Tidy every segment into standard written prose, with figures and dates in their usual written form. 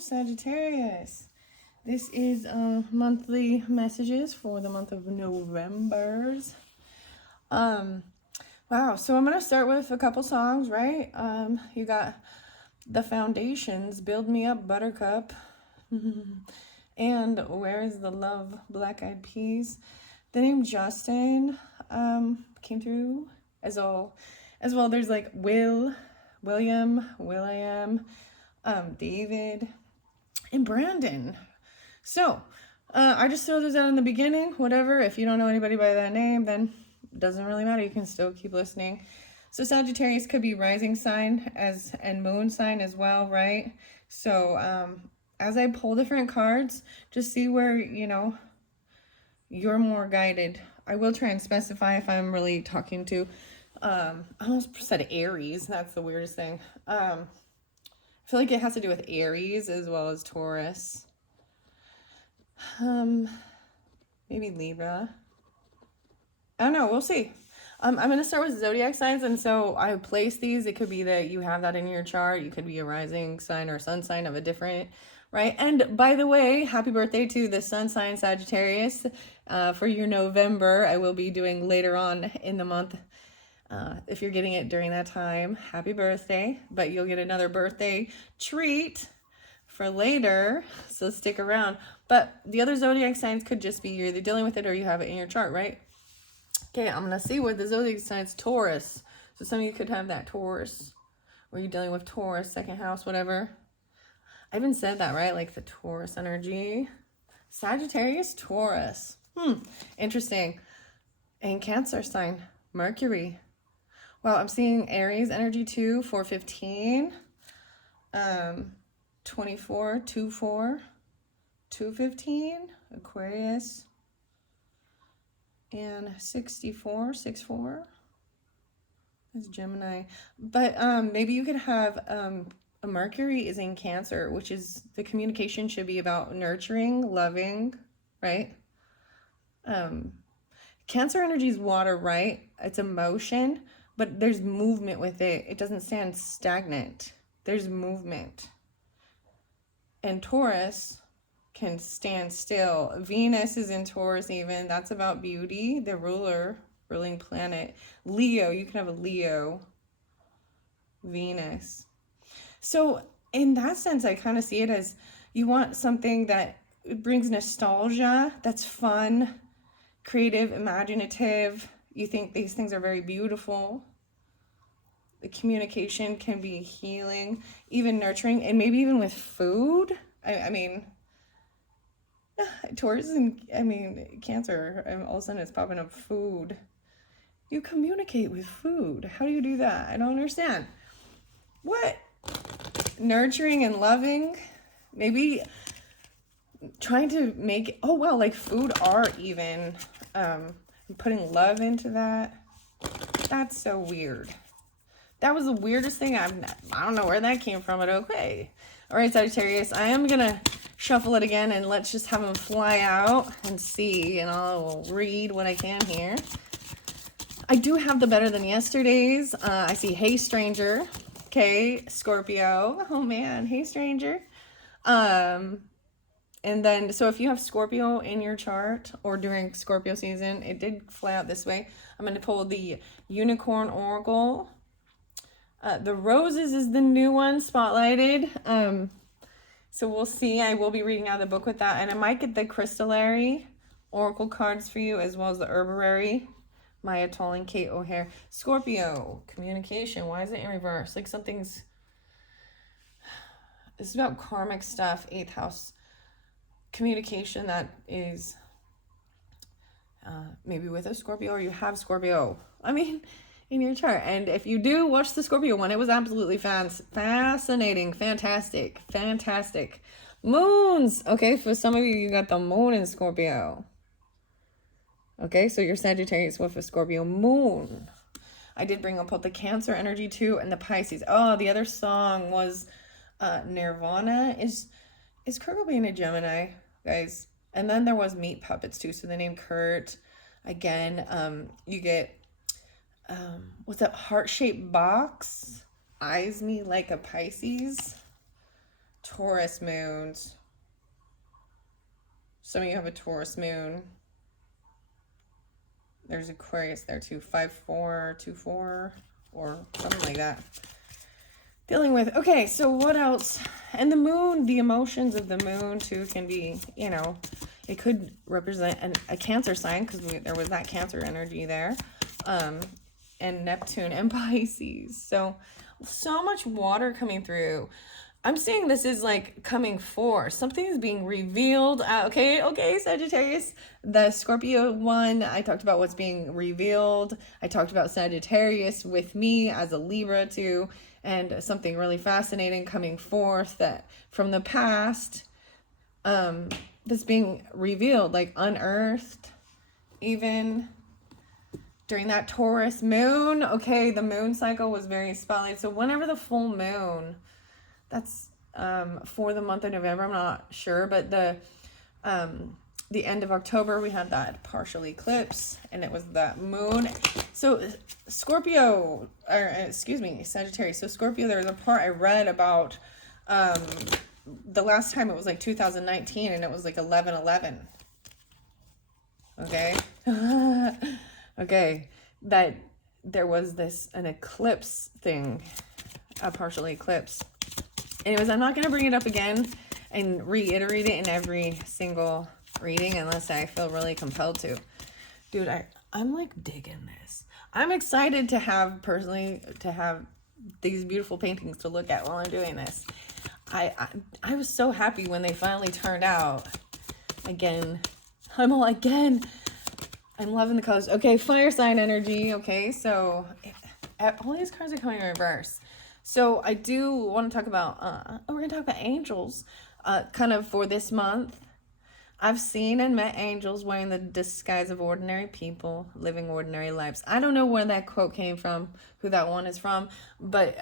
Sagittarius. This is monthly messages for the month of November's. Wow, so I'm gonna start with a couple songs, right? You got The Foundations, Build Me Up, Buttercup, and Where Is the Love, Black Eyed Peas. The name Justin came through as well. There's like William, David, and Brandon. So I just throw those out in the beginning. Whatever, if you don't know anybody by that name, then it doesn't really matter. You can still keep listening. So Sagittarius could be rising sign and moon sign as well, right? So as I pull different cards, just see where you're more guided. I will try and specify if I'm really talking to I almost said Aries. That's the weirdest thing. I feel like it has to do with Aries as well as Taurus. Maybe Libra. I don't know. We'll see. I'm going to start with zodiac signs. And so I place these. It could be that you have that in your chart. You could be a rising sign or sun sign of a different, right? And by the way, happy birthday to the sun sign Sagittarius for your November. I will be doing later on in the month. If you're getting it during that time, happy birthday. But you'll get another birthday treat for later. So stick around. But the other zodiac signs could just be you're either dealing with it or you have it in your chart, right? Okay, I'm going to see what the zodiac signs, Taurus. So some of you could have that Taurus. Or you're dealing with Taurus, second house, whatever. I even said that, right? Like the Taurus energy. Sagittarius, Taurus. Interesting. And Cancer sign, Mercury. Well, I'm seeing Aries energy too, 415. 24, 24, 215. Aquarius. And 64, 64. That's Gemini. But maybe you could have a Mercury is in Cancer, which is the communication should be about nurturing, loving, right? Cancer energy is water, right? It's emotion, but there's movement with it. It doesn't stand stagnant. There's movement. And Taurus can stand still. Venus is in Taurus even. That's about beauty, the ruling planet. Leo, you can have a Leo, Venus. So in that sense, I kind of see it as you want something that brings nostalgia, that's fun, creative, imaginative. You think these things are very beautiful. The communication can be healing, even nurturing, and maybe even with food. I mean, Taurus and Cancer, and all of a sudden it's popping up food. You communicate with food. How do you do that? I don't understand. What? Nurturing and loving? Maybe trying to make, oh well, like food art even. Putting love into that. That's so weird. That was the weirdest thing. I don't know where that came from, but okay. All right, Sagittarius, I am going to shuffle it again, and let's just have them fly out and see, and I'll read what I can here. I do have the better than yesterdays. I see Hey Stranger. Okay, Scorpio. Oh, man. Hey Stranger. And then, so if you have Scorpio in your chart or during Scorpio season, it did fly out this way. I'm going to pull the Unicorn Oracle. The Roses is the new one, spotlighted. So we'll see. I will be reading out the book with that. And I might get the Crystallary Oracle cards for you, as well as the Herbarary. Maya Tolan, Kate O'Hare. Scorpio, communication. Why is it in reverse? Like something's... This is about karmic stuff. 8th house. Communication that is maybe with a Scorpio, or you have Scorpio. I mean... in your chart. And if you do watch the Scorpio one, it was absolutely fascinating, fantastic. Moons. Okay, for some of you, you got the moon in Scorpio. Okay, so you're Sagittarius with a Scorpio moon. I did bring up the Cancer energy too, and the Pisces. Oh, the other song was Nirvana. Is Kurt Cobain a Gemini, guys? And then there was Meat Puppets too. So the name Kurt. Again, you get what's that, heart-shaped box, eyes me like a Pisces. Taurus moons. Some of you have a Taurus moon. There's Aquarius there too, 5424 or something like that. Dealing with, okay, so what else? And the moon, the emotions of the moon too can be, you know, it could represent a Cancer sign because there was that Cancer energy there. And Neptune and Pisces. So much water coming through. I'm seeing this is like coming forth. Something is being revealed. Okay, Sagittarius. The Scorpio one, I talked about what's being revealed. I talked about Sagittarius with me as a Libra too. And something really fascinating coming forth that from the past that's being revealed, like unearthed even during that Taurus moon. Okay, the moon cycle was very spotlight. So whenever the full moon, that's for the month of November, I'm not sure, but the end of October, we had that partial eclipse, and it was that moon. So Scorpio, or excuse me, Sagittarius. So Scorpio, there was a part I read about the last time it was like 2019, and it was like 11/11. Okay. Okay, that there was an eclipse thing, a partial eclipse. Anyways, I'm not going to bring it up again and reiterate it in every single reading unless I feel really compelled to. Dude, I'm like digging this. I'm excited to have these beautiful paintings to look at while I'm doing this. I was so happy when they finally turned out. Again, I'm loving the colors. Okay, fire sign energy. Okay, so all these cards are coming in reverse. So I do want to talk about, we're going to talk about angels kind of for this month. I've seen and met angels wearing the disguise of ordinary people, living ordinary lives. I don't know where that quote came from, who that one is from, but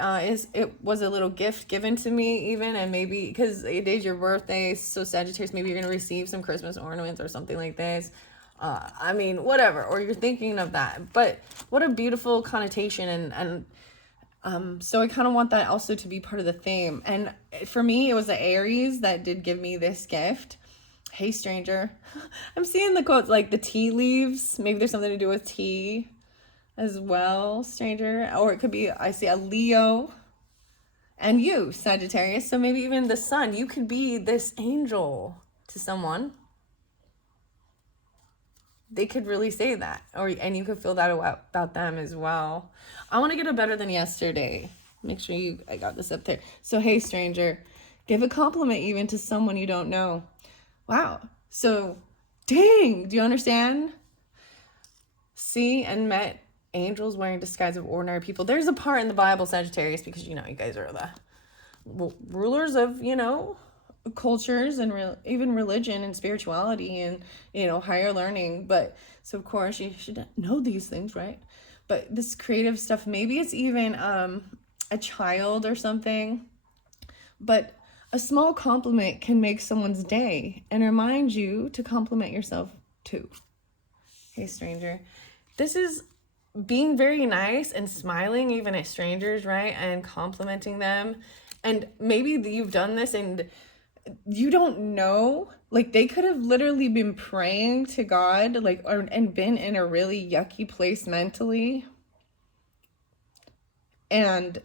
it was a little gift given to me even, and maybe because it is your birthday, so Sagittarius, maybe you're going to receive some Christmas ornaments or something like this. I mean, whatever, or you're thinking of that. But what a beautiful connotation, and so I kind of want that also to be part of the theme. And for me, it was the Aries that did give me this gift. Hey, stranger. I'm seeing the quotes like the tea leaves. Maybe there's something to do with tea as well, stranger. Or it could be, I see a Leo and you, Sagittarius. So maybe even the sun. You could be this angel to someone. They could really say that, and you could feel that about them as well. I want to get a better than yesterday. Make sure I got this up there. So, hey, stranger, give a compliment even to someone you don't know. Wow. So, dang, do you understand? See and met angels wearing disguise of ordinary people. There's a part in the Bible, Sagittarius, because, you guys are the rulers of, cultures and even religion and spirituality and higher learning. But so of course you should know these things, right? But this creative stuff, maybe it's even a child or something, but a small compliment can make someone's day and remind you to compliment yourself too. Hey, stranger, this is being very nice and smiling even at strangers, right? And complimenting them. And maybe you've done this and you don't know, like they could have literally been praying to God, and been in a really yucky place mentally, and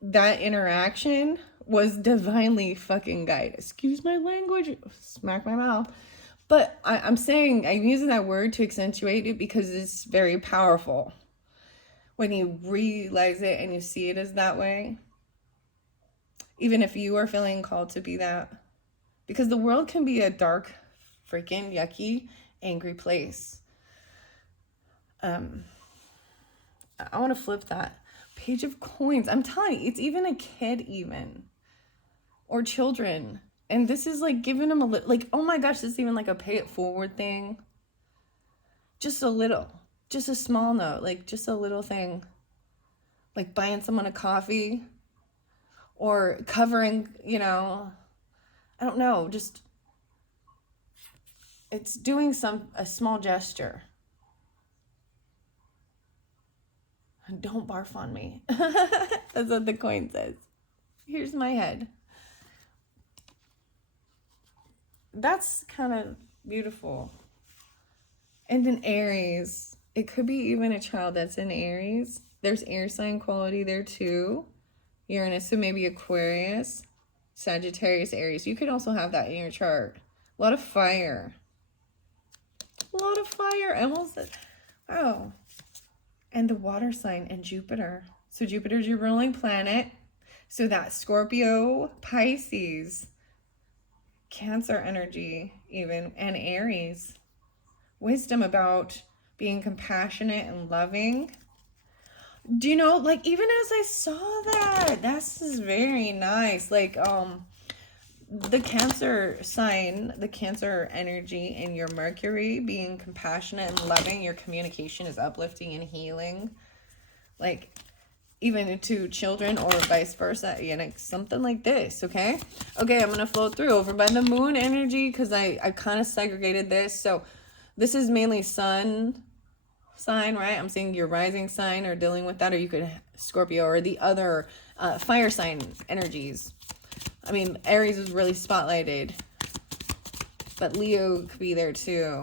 that interaction was divinely fucking guided. Excuse my language, smack my mouth. But I'm using that word to accentuate it because it's very powerful when you realize it and you see it as that way. Even if you are feeling called to be that. Because the world can be a dark, freaking yucky, angry place. I want to flip that. Page of Coins. I'm telling you, it's even a kid even. Or children. And this is like giving them oh my gosh, this is even like a pay it forward thing. Just a little. Just a small note. Like just a little thing. Like buying someone a coffee. Or covering, I don't know, just it's doing a small gesture. Don't barf on me. That's what the coin says. Here's my head. that's kind of beautiful. And in Aries, it could be even a child that's in Aries. There's air sign quality there too. Uranus, so maybe Aquarius, Sagittarius, Aries. You could also have that in your chart. A lot of fire. A lot of fire. I almost said, wow. And the water sign and Jupiter. So Jupiter's your ruling planet. So that Scorpio, Pisces, Cancer energy even, and Aries. Wisdom about being compassionate and loving. Do you know, like, even as I saw that, this is very nice. Like, the Cancer sign, the Cancer energy in your Mercury, being compassionate and loving, your communication is uplifting and healing. Like, even to children or vice versa, you know, something like this, okay? Okay, I'm going to float through over by the moon energy because I kind of segregated this. So this is mainly sun sign, right? I'm seeing your rising sign or dealing with that, or you could Scorpio or the other fire sign energies. I mean, Aries is really spotlighted, but Leo could be there too.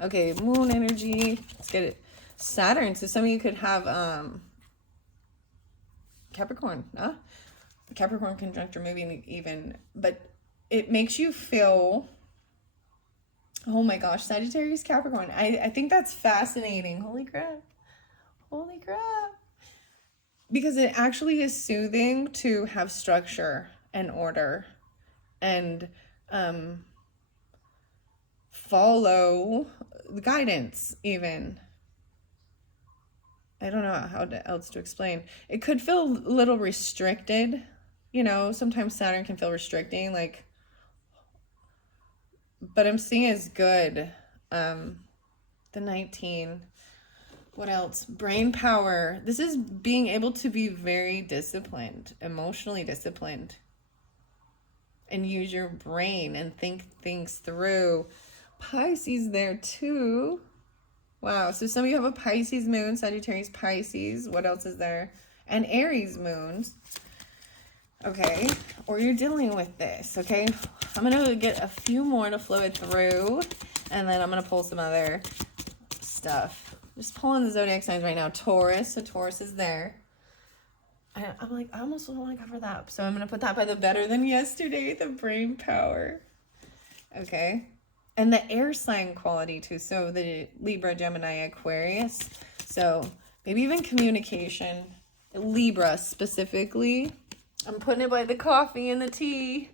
Okay, moon energy. Let's get it. Saturn. So some of you could have Capricorn, huh? Capricorn conjuncture, maybe even, but it makes you feel, oh my gosh, Sagittarius, Capricorn. I think that's fascinating. Holy crap. Holy crap. Because it actually is soothing to have structure and order and follow the guidance even. I don't know how else to explain. It could feel a little restricted. You know, sometimes Saturn can feel restricting, like, but I'm seeing is good. The 19. What else? Brain power. This is being able to be very disciplined, emotionally disciplined, and use your brain and think things through. Pisces there too. Wow, so some of you have a Pisces moon, Sagittarius, Pisces. What else is there? And Aries moons. Okay, or you're dealing with this, okay? I'm going to get a few more to flow it through, and then I'm going to pull some other stuff. Just pulling the zodiac signs right now. Taurus, so Taurus is there. I'm like, I almost don't want to cover that up, so I'm going to put that by the better than yesterday, the brain power. Okay. And the air sign quality too. So the Libra, Gemini, Aquarius. So maybe even communication. Libra specifically. I'm putting it by the coffee and the tea.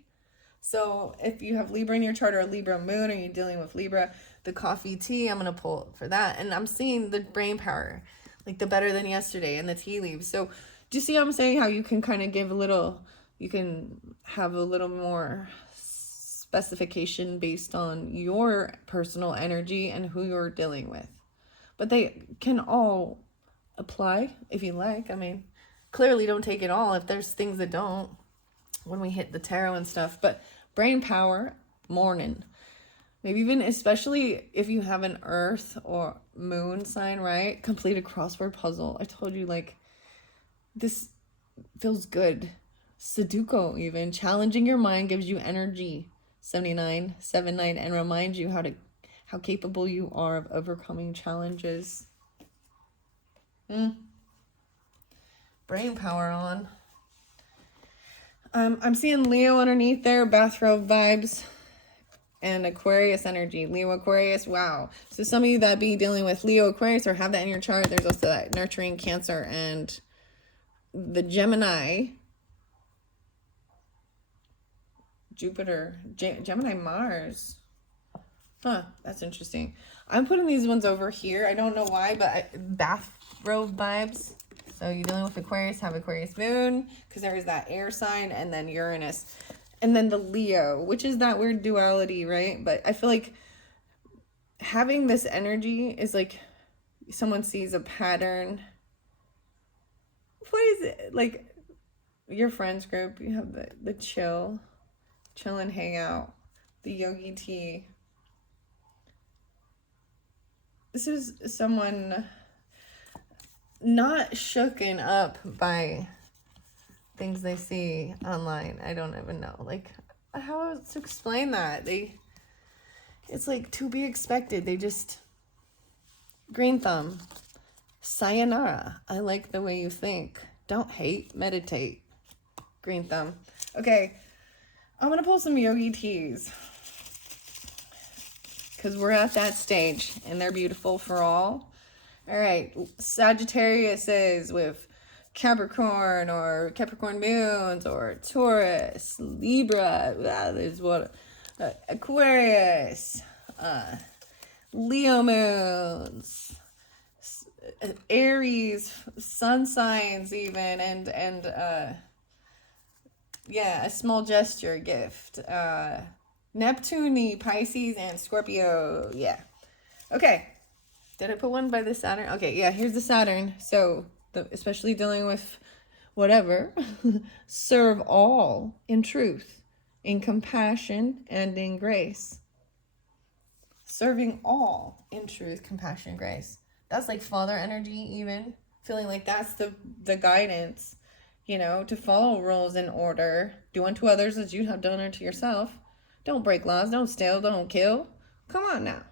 So if you have Libra in your chart or a Libra moon, or you're dealing with Libra, the coffee, tea, I'm going to pull for that. And I'm seeing the brain power, like the better than yesterday and the tea leaves. So do you see what I'm saying? How you can kind of give a little, you can have a little more specification based on your personal energy and who you're dealing with. But they can all apply if you like. I mean, clearly don't take it all if there's things that don't when we hit the tarot and stuff. But brain power, morning. Maybe even especially if you have an earth or moon sign, right? Complete a crossword puzzle. I told you, like, this feels good. Sudoku even. Challenging your mind gives you energy. 79, and reminds you how capable you are of overcoming challenges. Brain power on. I'm seeing Leo underneath there, bathrobe vibes, and Aquarius energy. Leo, Aquarius, wow. So some of you that be dealing with Leo, Aquarius, or have that in your chart, there's also that nurturing Cancer and the Gemini, Jupiter, Gemini, Mars. Huh, that's interesting. I'm putting these ones over here. I don't know why, but bathrobe vibes. So you're dealing with Aquarius, have Aquarius moon, because there is that air sign, and then Uranus. And then the Leo, which is that weird duality, right? But I feel like having this energy is like someone sees a pattern. What is it? Like your friends group, you have the chill and hang out, the yogi tea. This is someone not shooken up by things they see online. I don't even know, like, how to explain that. They It's like to be expected. They just, green thumb, sayonara. I like the way you think. Don't hate, meditate. Green thumb. Okay, I'm going to pull some yogi teas. Because we're at that stage and they're beautiful for all. All right, Sagittarius is with Capricorn or Capricorn moons or Taurus, Libra, there's what, Aquarius, Leo moons, Aries, sun signs even, and yeah, a small gesture gift. Neptune, Pisces, and Scorpio. Yeah. Okay. Did I put one by the Saturn? Okay, yeah, here's the Saturn. So, especially dealing with whatever, serve all in truth, in compassion, and in grace. Serving all in truth, compassion, and grace. That's like father energy even. Feeling like that's the guidance, you know, to follow rules in order. Do unto others as you have done unto yourself. Don't break laws. Don't steal. Don't kill. Come on now.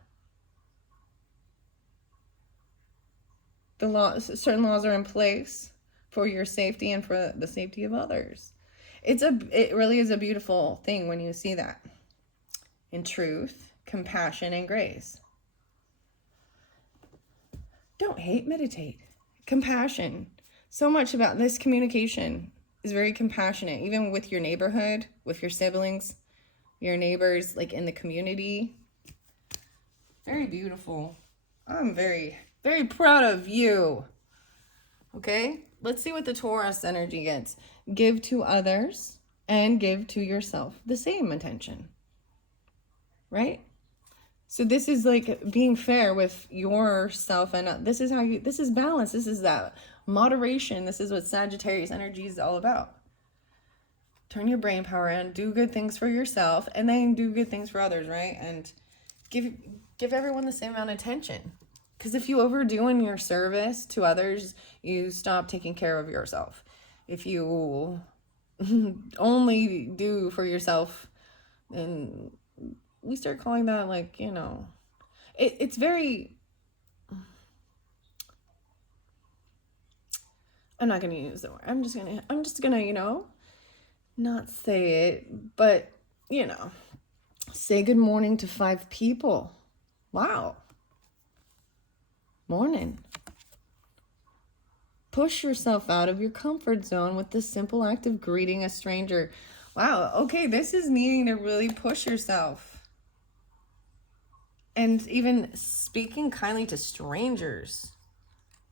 The laws, certain laws are in place for your safety and for the safety of others. It really is a beautiful thing when you see that. In truth, compassion, and grace. Don't hate, meditate. Compassion. So much about this communication is very compassionate, even with your neighborhood, with your siblings, your neighbors, like in the community. Very beautiful. I'm very, very proud of you. Okay, let's see what the Taurus energy gets. Give to others and give to yourself the same attention. Right? So this is like being fair with yourself, and this is balance. This is that moderation. This is what Sagittarius energy is all about. Turn your brain power in, do good things for yourself, and then do good things for others, right? And give everyone the same amount of attention. Because if you overdo in your service to others, you stop taking care of yourself. If you only do for yourself, then we start calling that like, you know, it's very, I'm not going to use the word. I'm just going to, you know, not say it, but, you know, say good morning to 5 people. Wow. Morning. Push yourself out of your comfort zone with the simple act of greeting a stranger. Wow, okay, this is needing to really push yourself. And even speaking kindly to strangers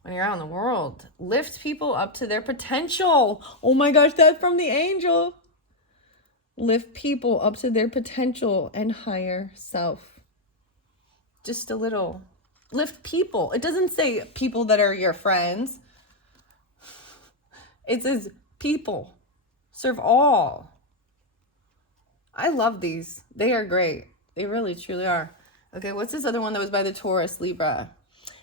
when you're out in the world. Lift people up to their potential. Oh my gosh, that's from the angel. Lift people up to their potential and higher self. Just a little. Lift people. It doesn't say people that are your friends. It says people. Serve all. I love these. They are great. They really, truly are. Okay, what's this other one that was by the Taurus, Libra?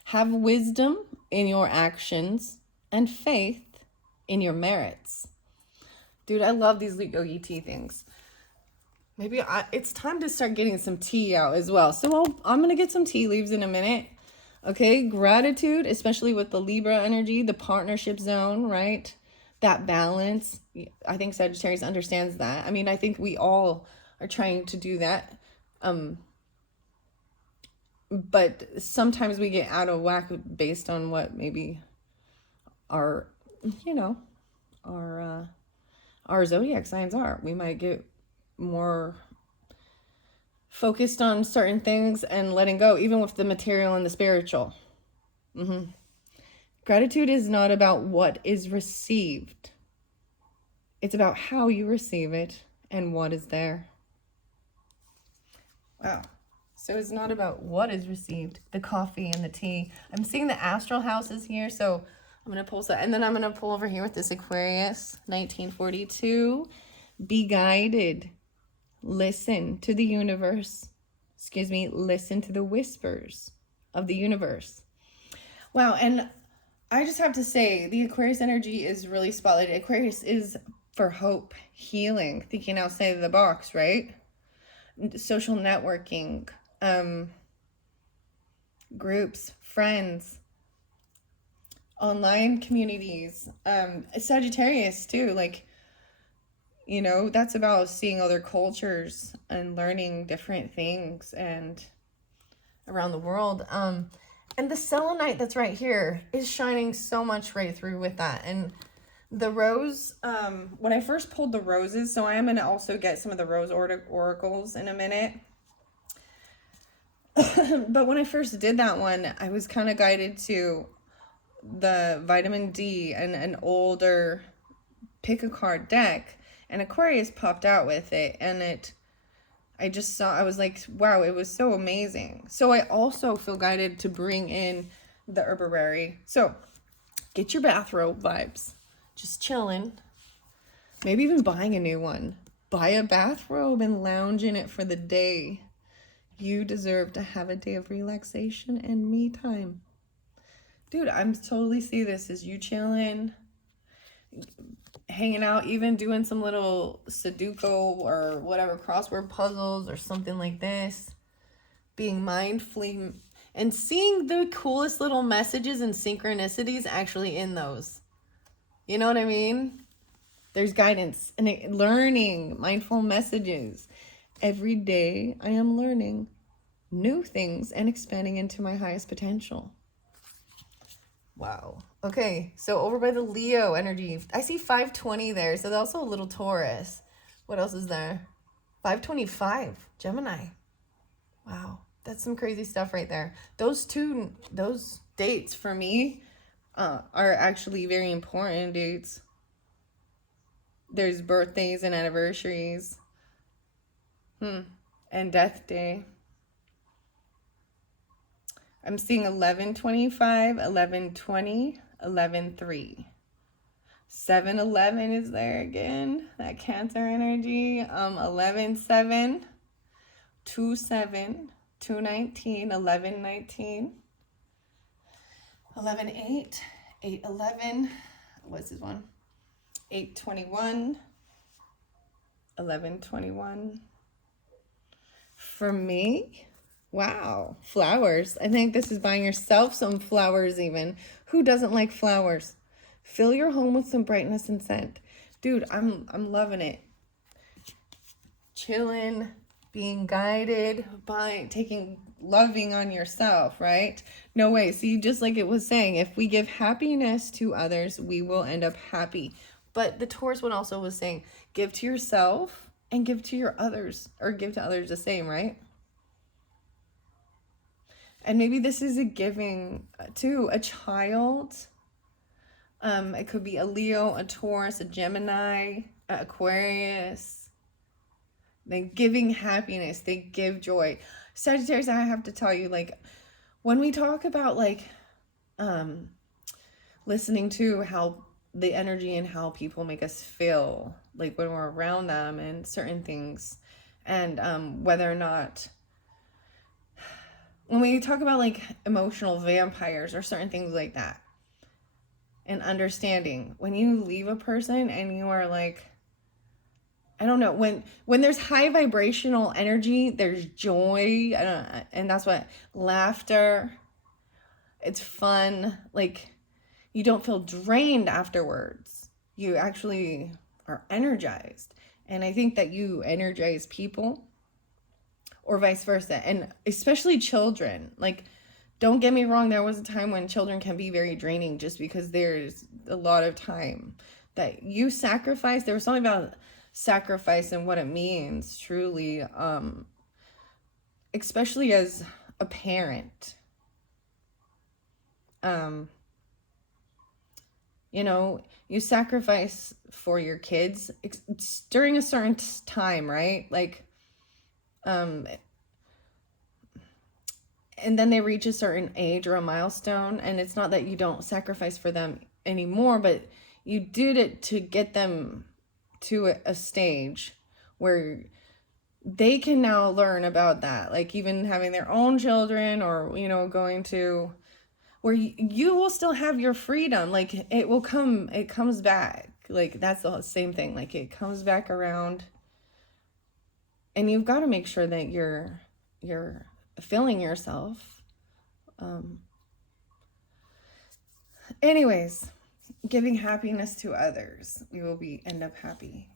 Have wisdom in your actions and faith in your merits. Dude, I love these yogi tea things. Maybe it's time to start getting some tea out as well. So I'm going to get some tea leaves in a minute. Okay, gratitude, especially with the Libra energy, the partnership zone, right? That balance. I think Sagittarius understands that. I mean, I think we all are trying to do that. But sometimes we get out of whack based on what maybe our, you know, our zodiac signs are. We might get more focused on certain things and letting go, even with the material and the spiritual. Gratitude is not about what is received. It's about how you receive it and what is there. Wow. So it's not about what is received, the coffee and the tea. I'm seeing the astral houses here, so I'm going to pull that. And then I'm going to pull over here with this Aquarius, 1942. Be guided. Listen to the universe. Listen to the whispers of the universe. Wow, and I just have to say, the Aquarius energy is really spotlighted. Aquarius is for hope, healing, thinking outside of the box, right? Social networking, groups, friends, online communities, Sagittarius too, like, you know, that's about seeing other cultures and learning different things and around the world. And the selenite that's right here is shining so much right through with that. And the rose, when I first pulled the roses, so I am going to also get some of the rose oracles in a minute. But when I first did that one, I was kind of guided to the vitamin D and an older pick a card deck, and Aquarius popped out with it, and I just saw, I was like, wow, it was so amazing. So I also feel guided to bring in the herbarary. So get your bathrobe vibes, just chilling, maybe even buying a new one. Buy a bathrobe and lounge in it for the day. You deserve to have a day of relaxation and me time. Dude, I'm totally see this as you chilling, hanging out, even doing some little Sudoku or whatever, crossword puzzles or something like this. Being mindfully and seeing the coolest little messages and synchronicities actually in those. You know what I mean? There's guidance and learning mindful messages. Every day I am learning new things and expanding into my highest potential. Wow. Okay, so over by the Leo energy, I see 520 there, so that's also a little Taurus. What else is there? 525, Gemini. Wow, that's some crazy stuff right there. Those dates for me are actually very important dates. There's birthdays and anniversaries. And death day. I'm seeing 1125, 1120, 113. 711 is there again. That Cancer energy. 117, 27, 219, 1119, 118, 811. What's this one? 821, 1121. For me, wow, flowers. I think this is buying yourself some flowers even. Who doesn't like flowers? Fill your home with some brightness and scent. Dude, I'm loving it. Chilling, being guided by loving on yourself, right? No way. See, just like it was saying, if we give happiness to others, we will end up happy. But the Taurus one also was saying, give to yourself and give to your others, or give to others the same, right? And maybe this is a giving to a child. It could be a Leo, a Taurus, a Gemini, Aquarius. They giving happiness. They give joy. Sagittarius, I have to tell you, like, when we talk about, like, listening to how the energy and how people make us feel, like, when we're around them and certain things, and whether or not, when we talk about, like, emotional vampires or certain things like that, and understanding, when you leave a person and you are like, I don't know, when there's high vibrational energy, there's joy, and that's what, laughter, it's fun, like, you don't feel drained afterwards. You actually are energized. And I think that you energize people, or vice versa, and especially children. Like, don't get me wrong, there was a time when children can be very draining just because there's a lot of time that you sacrifice. There was something about sacrifice and what it means truly, especially as a parent. You know, you sacrifice for your kids during a certain time, right? Like, and then they reach a certain age or a milestone, and it's not that you don't sacrifice for them anymore, but you did it to get them to a stage where they can now learn about that, like even having their own children, or, you know, going to where you will still have your freedom. Like, it comes back. Like, that's the same thing. Like, it comes back around, and you've got to make sure that you're filling yourself. Anyways, giving happiness to others, you will end up happy.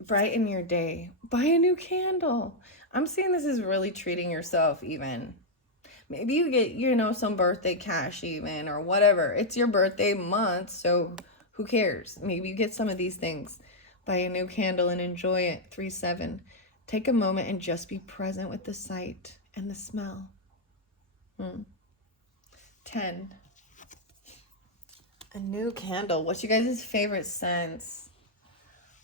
Brighten your day. Buy a new candle. I'm seeing this as really treating yourself even. Maybe you get, some birthday cash even, or whatever. It's your birthday month, so who cares? Maybe you get some of these things. Buy a new candle and enjoy it. 3-7. Take a moment and just be present with the sight and the smell. 10. A new candle. What's you guys' favorite scents?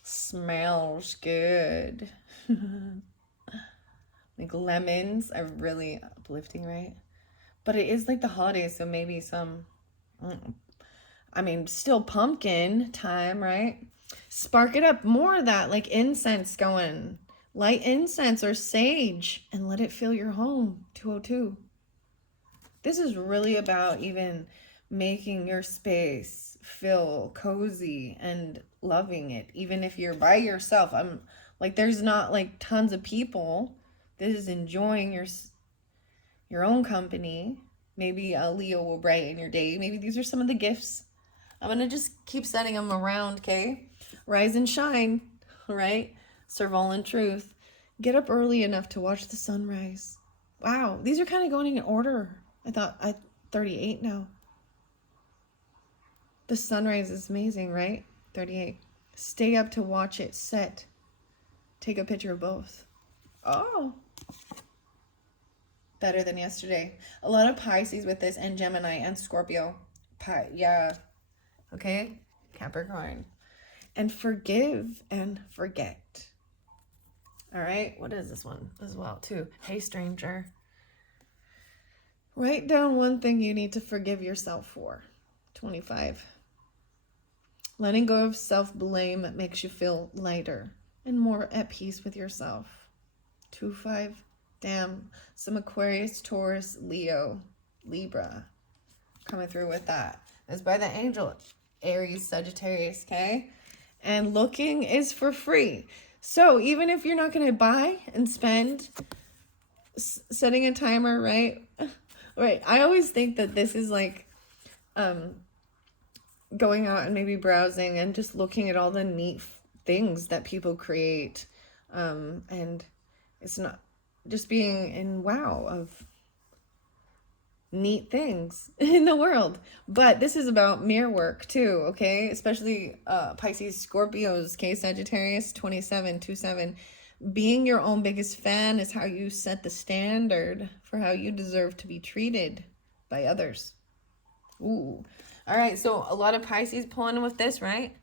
Smells good. Like lemons are really uplifting, right? But it is like the holidays, so maybe some, still pumpkin time, right? Spark it up, more of that, like incense going. Light incense or sage and let it fill your home. 202. This is really about even making your space feel cozy and loving it, even if you're by yourself. There's not like tons of people. This is enjoying your own company. Maybe a Leo will brighten your day. Maybe these are some of the gifts. I'm going to just keep setting them around, okay? Rise and shine, right? Serve all in truth. Get up early enough to watch the sunrise. Wow, these are kind of going in order. I thought 38 now. The sunrise is amazing, right? 38. Stay up to watch it set. Take a picture of both. Oh. Better than yesterday. A lot of Pisces with this, and Gemini and Scorpio. Yeah. Okay? Capricorn. And forgive and forget. All right? What is this one as well, too? Hey, stranger. Write down one thing you need to forgive yourself for. 25. Letting go of self-blame makes you feel lighter and more at peace with yourself. 25. Damn. Some Aquarius, Taurus, Leo, Libra coming through with that. It's by the angel Aries, Sagittarius, okay? And looking is for free. So even if you're not going to buy and spend, setting a timer, right? Right. I always think that this is like going out and maybe browsing and just looking at all the neat things that people create. And it's not just being in wow of neat things in the world. But this is about mirror work too, okay? Especially Pisces, Scorpios, okay? Sagittarius, 27. Being your own biggest fan is how you set the standard for how you deserve to be treated by others. Ooh. All right, so a lot of Pisces pulling with this, right?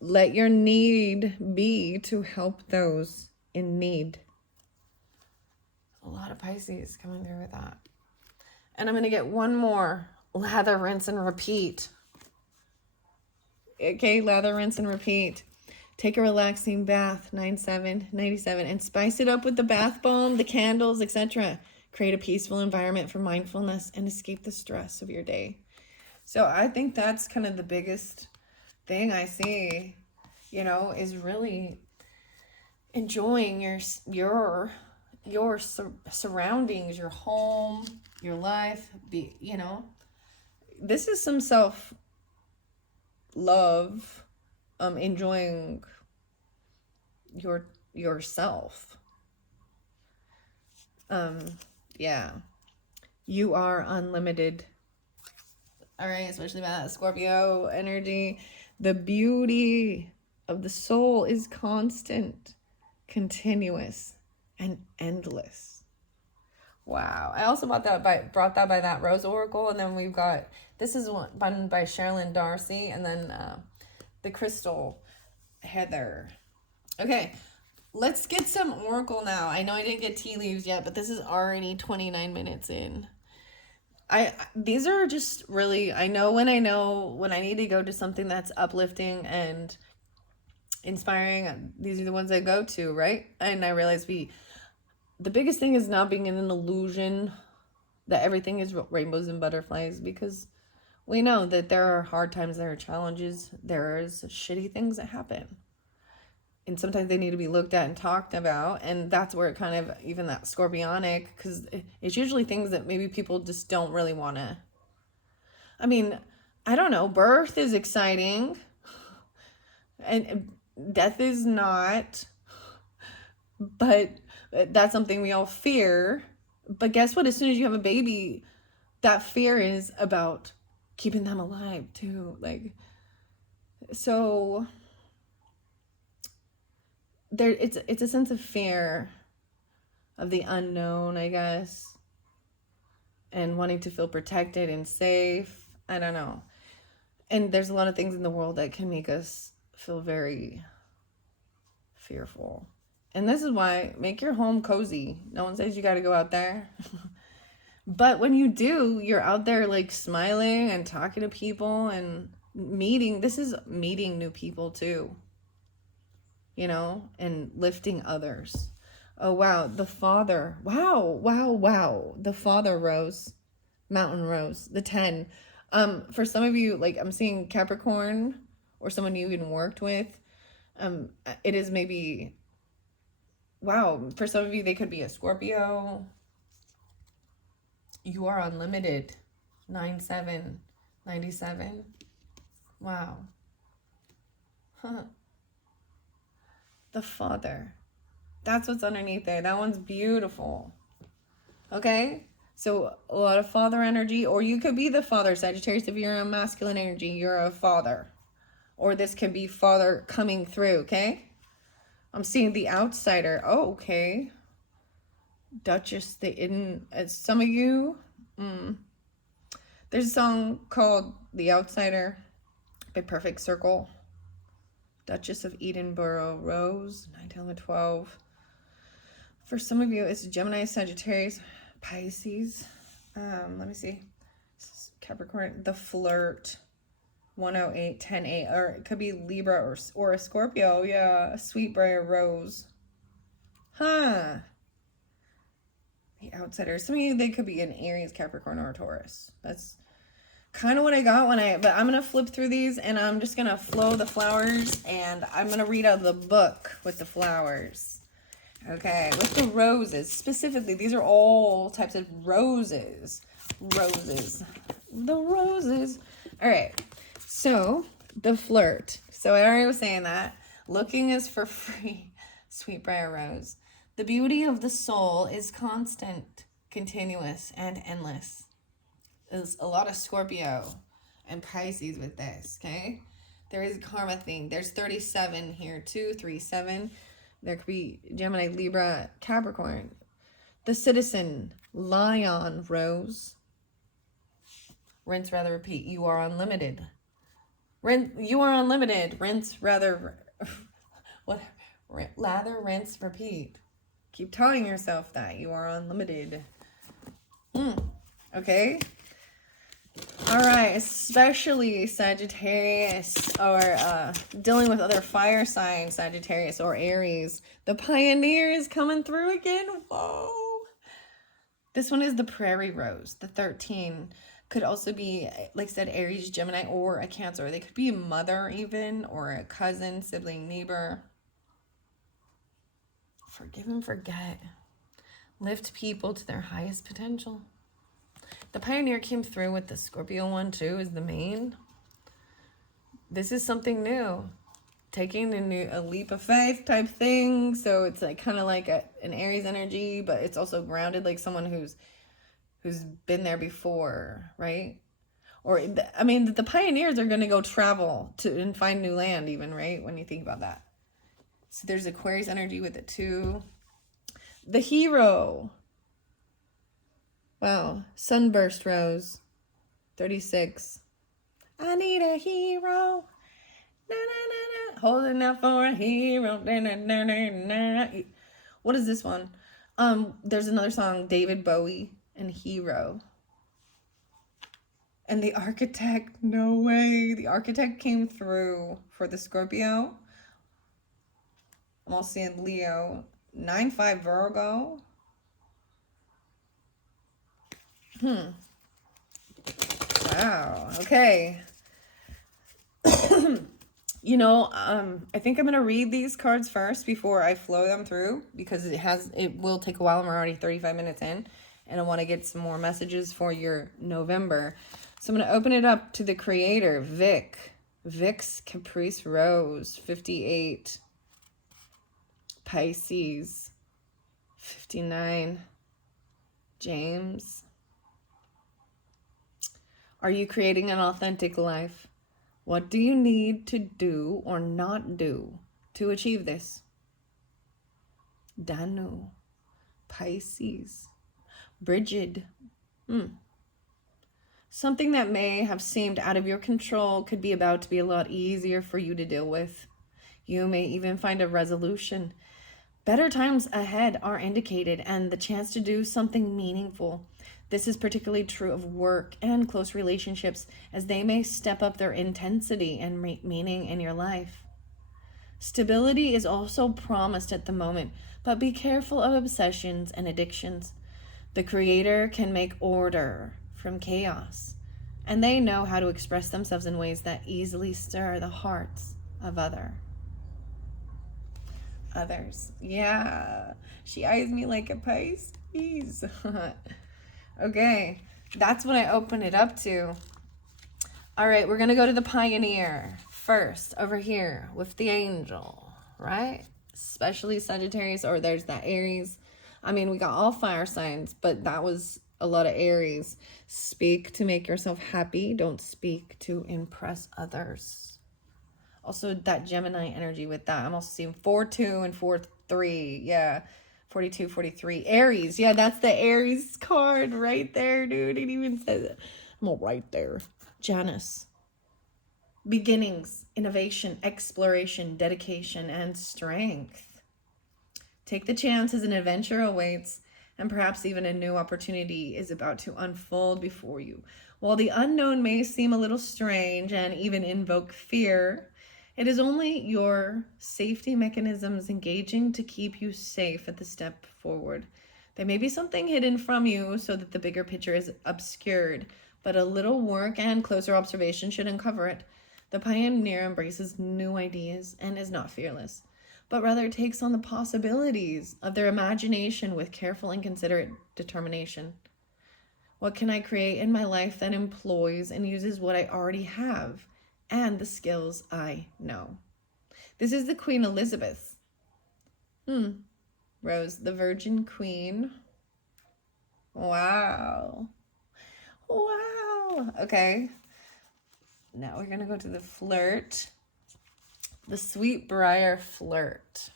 Let your need be to help those in need. A lot of Pisces coming through with that. And I'm going to get one more. Lather, rinse, and repeat. Okay, lather, rinse, and repeat. Take a relaxing bath, 97, and spice it up with the bath bomb, the candles, etc. Create a peaceful environment for mindfulness and escape the stress of your day. So I think that's kind of the biggest thing I see, is really enjoying your surroundings, your home, your life. This is some self-love. Enjoying yourself. Yeah. You are unlimited. All right, especially that Scorpio energy. The beauty of the soul is constant, continuous, and endless. Wow. I also brought that by that Rose Oracle, and then we've got, this is one by Sherilyn Darcy, and then the Crystal Heather. Okay, let's get some Oracle now. I know I didn't get tea leaves yet, but this is already 29 minutes in. These are just really, I know when I need to go to something that's uplifting and inspiring, these are the ones I go to, right? And I realize the biggest thing is not being in an illusion that everything is rainbows and butterflies, because we know that there are hard times, there are challenges, there's shitty things that happen. And sometimes they need to be looked at and talked about. And that's where it kind of, even that scorpionic, because it's usually things that maybe people just don't really want to. I mean, I don't know. Birth is exciting. And death is not. But that's something we all fear. But guess what? As soon as you have a baby, that fear is about keeping them alive too. Like, so there, it's a sense of fear of the unknown, I guess, and wanting to feel protected and safe. I don't know. And there's a lot of things in the world that can make us feel very fearful. And this is why, make your home cozy. No one says you got to go out there. But when you do, you're out there like smiling and talking to people and meeting. This is meeting new people too, you know, and lifting others. Oh, wow. The Father. Wow, wow, wow. The Father rose. Mountain rose. The 10. For some of you, like I'm seeing Capricorn or someone you even worked with. It is maybe, wow. For some of you, they could be a Scorpio. You are unlimited. 97. Wow. Huh. The Father. That's what's underneath there. That one's beautiful. Okay? So a lot of father energy, or you could be the father, Sagittarius. If you're a masculine energy, you're a father. Or this could be father coming through, okay? I'm seeing the outsider. Oh, okay. Duchess, some of you, there's a song called The Outsider by Perfect Circle. Duchess of Edinburgh, Rose, 9, 10, 12. For some of you, it's Gemini, Sagittarius, Pisces. Let me see. Capricorn, The Flirt, 108, 10, 8. Or it could be Libra or a Scorpio. Yeah, a Sweetbriar Rose. Huh. The Outsider. Some of you, they could be an Aries, Capricorn, or a Taurus. That's kind of what I got but I'm going to flip through these and I'm just going to flow the flowers and I'm going to read out the book with the flowers. Okay, with the roses. Specifically, these are all types of roses. Roses. The roses. All right, so the Flirt. So I already was saying that. Looking is for free. Sweetbriar Rose. The beauty of the soul is constant, continuous, and endless. There's a lot of Scorpio and Pisces with this, okay? There is a karma thing. There's 37 here, 2, 3, 7. There could be Gemini, Libra, Capricorn. The Citizen, Lion, Rose. Rinse, rather, repeat. You are unlimited. You are unlimited. Rinse, rather, what? Lather, rinse, repeat. Keep telling yourself that you are unlimited. Okay? All right, especially Sagittarius or dealing with other fire signs, Sagittarius or Aries. The Pioneer is coming through again. Whoa. This one is the Prairie Rose. The 13 could also be, like I said, Aries, Gemini, or a Cancer. They could be a mother even, or a cousin, sibling, neighbor. Forgive and forget. Lift people to their highest potential. The Pioneer came through with the Scorpio one too, is the main. This is something new. Taking a leap of faith type thing. So it's like kind of like an Aries energy, but it's also grounded like someone who's been there before, right? Or, I mean, the Pioneers are going to go travel and find new land even, right? When you think about that. So there's Aquarius energy with it too. The Hero. Wow. Sunburst Rose. 36. I need a hero. Na, na, na, na. Holding out for a hero. Na, na, na, na, na. What is this one? There's another song, David Bowie and Hero. And the Architect, no way. The Architect came through for the Scorpio. I'm also seeing Leo. 9-5 Virgo. Wow. Okay. I think I'm going to read these cards first before I flow them through, because it will take a while. I'm already 35 minutes in, and I want to get some more messages for your November. So I'm going to open it up to the creator, Vic's Caprice Rose, 58. Pisces, 59. James. Are you creating an authentic life? What do you need to do or not do to achieve this? Danu, Pisces, Bridget. Something that may have seemed out of your control could be about to be a lot easier for you to deal with. You may even find a resolution. Better times ahead are indicated, and the chance to do something meaningful. This is particularly true of work and close relationships, as they may step up their intensity and meaning in your life. Stability is also promised at the moment, but be careful of obsessions and addictions. The Creator can make order from chaos, and they know how to express themselves in ways that easily stir the hearts of others. Yeah, she eyes me like a Pisces. Okay, that's what I open it up to. All right, we're going to go to the Pioneer first over here with the Angel, right? Especially Sagittarius, or there's that Aries. I mean, we got all fire signs, but that was a lot of Aries. Speak to make yourself happy. Don't speak to impress others. Also, that Gemini energy with that. I'm also seeing 4-2 and 4-3. Yeah. 42, 43. Aries. Yeah, that's the Aries card right there, dude. It even says it. I'm all right there. Janus. Beginnings, innovation, exploration, dedication, and strength. Take the chance as an adventure awaits, and perhaps even a new opportunity is about to unfold before you. While the unknown may seem a little strange and even invoke fear, it is only your safety mechanisms engaging to keep you safe at the step forward. There may be something hidden from you so that the bigger picture is obscured, but a little work and closer observation should uncover it. The Pioneer embraces new ideas and is not fearless, but rather takes on the possibilities of their imagination with careful and considerate determination. What can I create in my life that employs and uses what I already have and the skills I know? This is the Queen Elizabeth. Rose, the Virgin Queen. Wow. Okay. Now we're going to go to the Flirt. The Sweetbriar Flirt.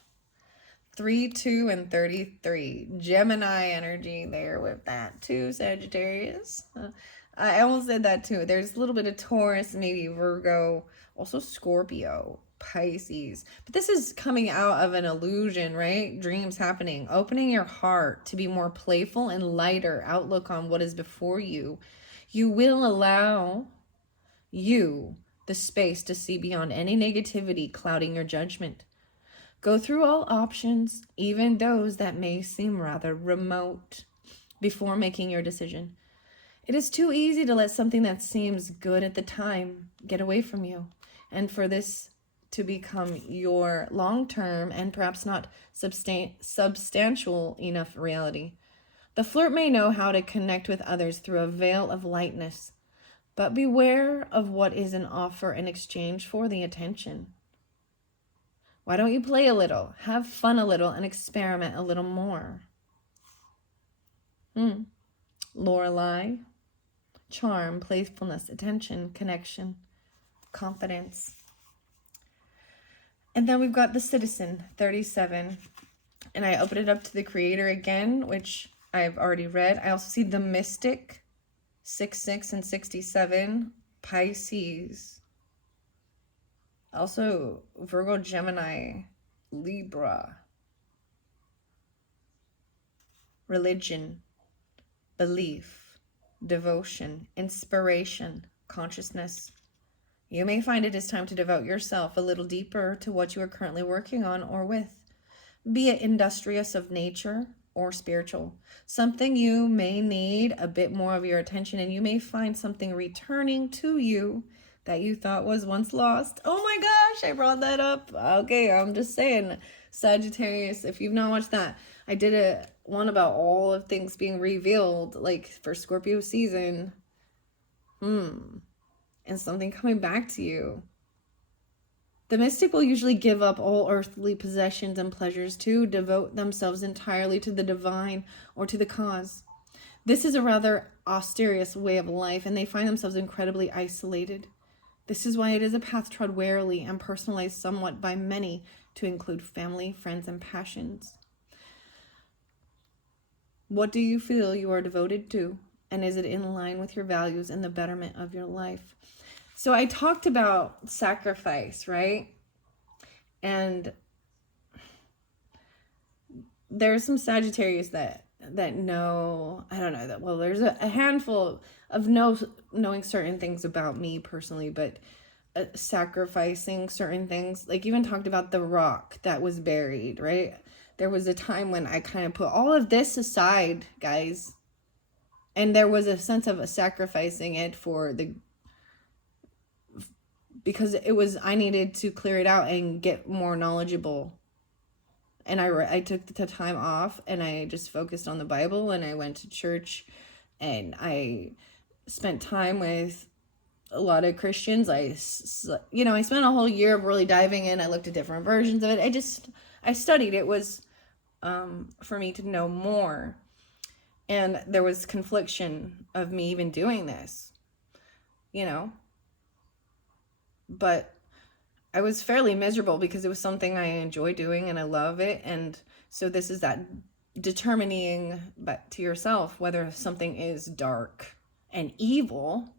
3-2 and 33. Gemini energy there with that too, Sagittarius. I almost said that too. There's a little bit of Taurus, maybe Virgo, also Scorpio, Pisces. But this is coming out of an illusion, right? Dreams happening. Opening your heart to be more playful and lighter outlook on what is before you. You will allow you the space to see beyond any negativity clouding your judgment. Go through all options, even those that may seem rather remote, before making your decision. It is too easy to let something that seems good at the time get away from you, and for this to become your long-term and perhaps not substantial enough reality. The Flirt may know how to connect with others through a veil of lightness, but beware of what is an offer in exchange for the attention. Why don't you play a little, have fun a little, and experiment a little more? Lorelei, charm, playfulness, attention, connection, confidence. And then we've got the Citizen, 37. And I open it up to the Creator again, which I've already read. I also see the Mystic, 66 and 67, Pisces. Also, Virgo, Gemini, Libra. Religion, belief, devotion, inspiration, consciousness. You may find it is time to devote yourself a little deeper to what you are currently working on or with, be it industrious of nature or spiritual. Something you may need a bit more of your attention, and you may find something returning to you that you thought was once lost. Oh my gosh, I brought that up. Okay, I'm just saying, Sagittarius, if you've not watched that, I did one about all of things being revealed, like for Scorpio season. And something coming back to you. The mystic will usually give up all earthly possessions and pleasures to devote themselves entirely to the divine or to the cause. This is a rather austere way of life, and they find themselves incredibly isolated. This is why it is a path trod warily and personalized somewhat by many to include family, friends, and passions. What do you feel you are devoted to? And is it in line with your values and the betterment of your life? So I talked about sacrifice, right? And there's some Sagittarius that know, I don't know, that, well, there's a handful of knowing certain things about me personally, but sacrificing certain things, like even talked about the rock that was buried, right? There was a time when I kind of put all of this aside, guys, and there was a sense of sacrificing it because I needed to clear it out and get more knowledgeable. And I took the time off and I just focused on the Bible, and I went to church and I spent time with a lot of Christians. I spent a whole year of really diving in. I looked at different versions of it. I studied. It was for me to know more. And there was confliction of me even doing this, but I was fairly miserable because it was something I enjoy doing and I love it. And so this is that determining but to yourself whether something is dark and evil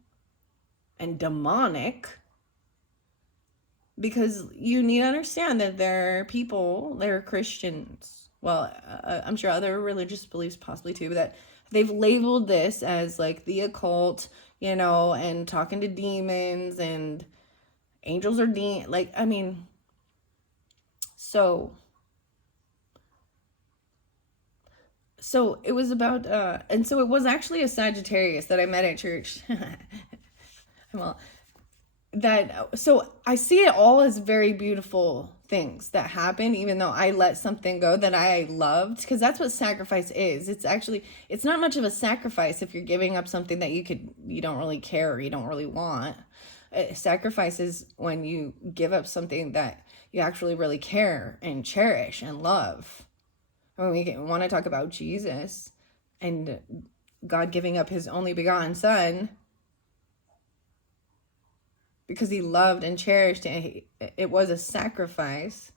and demonic, because you need to understand that there are Christians, well, I'm sure other religious beliefs possibly too, but that they've labeled this as like the occult, and talking to demons and angels are so it was about and so it was actually a Sagittarius that I met at church. Well, so I see it all as very beautiful things that happen, even though I let something go that I loved, because that's what sacrifice is. It's not much of a sacrifice if you're giving up something that you don't really care or you don't really want. Sacrifice is when you give up something that you actually really care and cherish and love. When we want to talk about Jesus and God giving up his only begotten son because he loved and cherished it, it was a sacrifice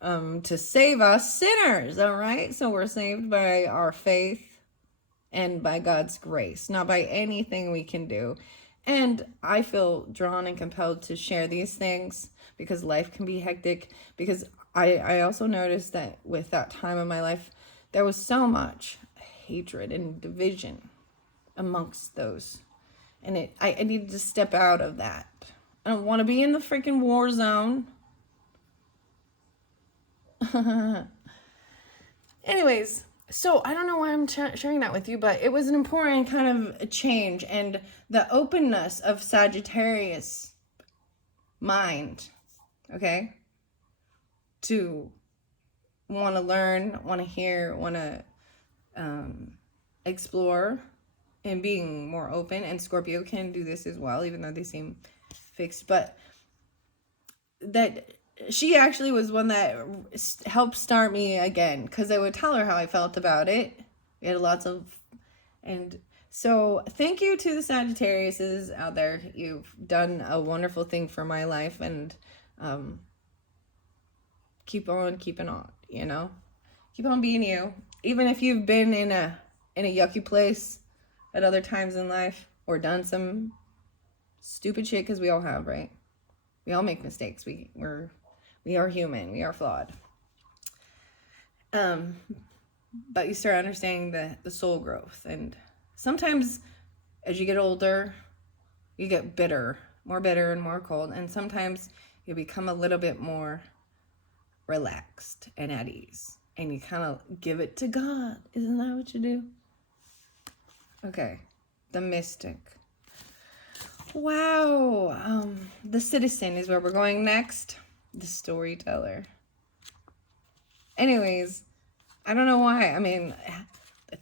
to save us sinners, all right? So we're saved by our faith and by God's grace, not by anything we can do. And I feel drawn and compelled to share these things because life can be hectic. Because I also noticed that with that time of my life, there was so much hatred and division amongst those. And I needed to step out of that. I don't want to be in the freaking war zone. Anyways, so I don't know why I'm sharing that with you, but it was an important kind of a change, and the openness of Sagittarius mind, okay, to want to learn, want to hear, want to explore, and being more open. And Scorpio can do this as well, even though they seem fixed, but that she actually was one that helped start me again, because I would tell her how I felt about it. We had and so thank you to the Sagittariuses out there. You've done a wonderful thing for my life, and keep on keeping on, keep on being you, even if you've been in a yucky place at other times in life or done some stupid shit, because we all have, right? We all make mistakes. We are human. We are flawed. But you start understanding the soul growth. And sometimes as you get older, you get more bitter and more cold. And sometimes you become a little bit more relaxed and at ease. And you kind of give it to God. Isn't that what you do? Okay. The mystic. Wow. The citizen is where we're going next. The storyteller. Anyways, I don't know why. I mean,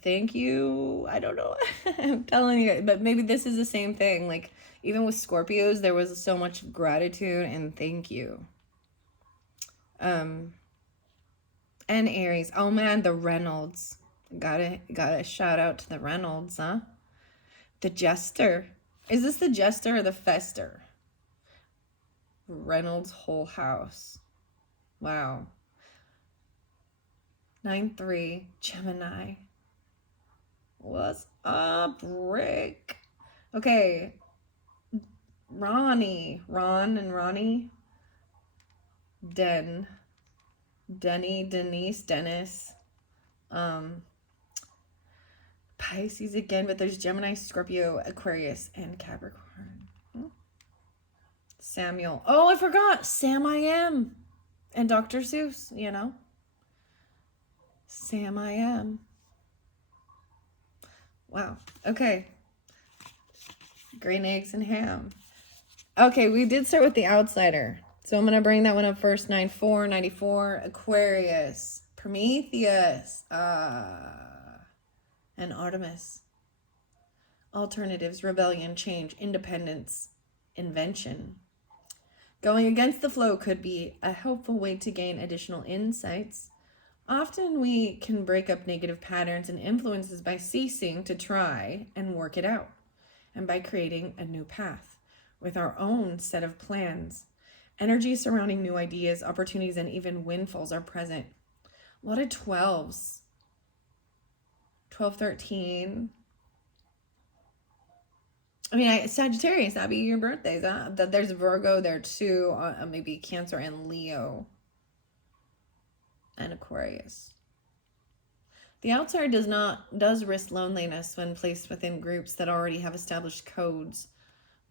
thank you. I don't know. I'm telling you. But maybe this is the same thing. Like, even with Scorpios, there was so much gratitude and thank you. And Aries. Oh, man, the Reynolds. Gotta shout out to the Reynolds, huh? The Jester. Is this the Jester or the Fester? Reynolds' whole house. Wow. 9-3, Gemini. What's up, Rick? Okay. Ron and Ronnie. Denny, Denise, Dennis. Pisces again, but there's Gemini, Scorpio, Aquarius, and Capricorn. Samuel. Oh, I forgot. Sam I Am. And Dr. Seuss, you know. Sam I Am. Wow. Okay. Green eggs and ham. Okay, we did start with the outsider. So I'm going to bring that one up first. 9-4, 94, Aquarius, Prometheus, and Artemis. Alternatives, rebellion, change, independence, invention. Going against the flow could be a helpful way to gain additional insights. Often we can break up negative patterns and influences by ceasing to try and work it out, and by creating a new path with our own set of plans. Energy surrounding new ideas, opportunities, and even windfalls are present. A lot of 12s. 12, 13. I mean, Sagittarius, that'd be your birthdays, huh? There's Virgo there too, maybe Cancer and Leo. And Aquarius. The outsider does risk loneliness when placed within groups that already have established codes,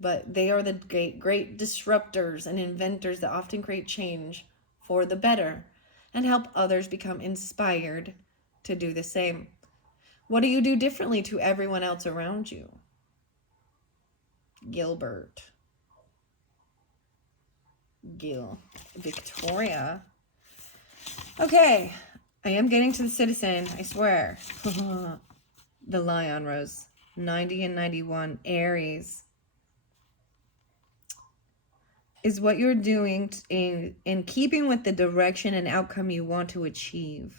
but they are the great disruptors and inventors that often create change for the better and help others become inspired to do the same. What do you do differently to everyone else around you? Gilbert. Victoria. Okay, I am getting to the citizen, I swear. The Lion Rose. 90 and 91, Aries. Is what you're doing in keeping with the direction and outcome you want to achieve.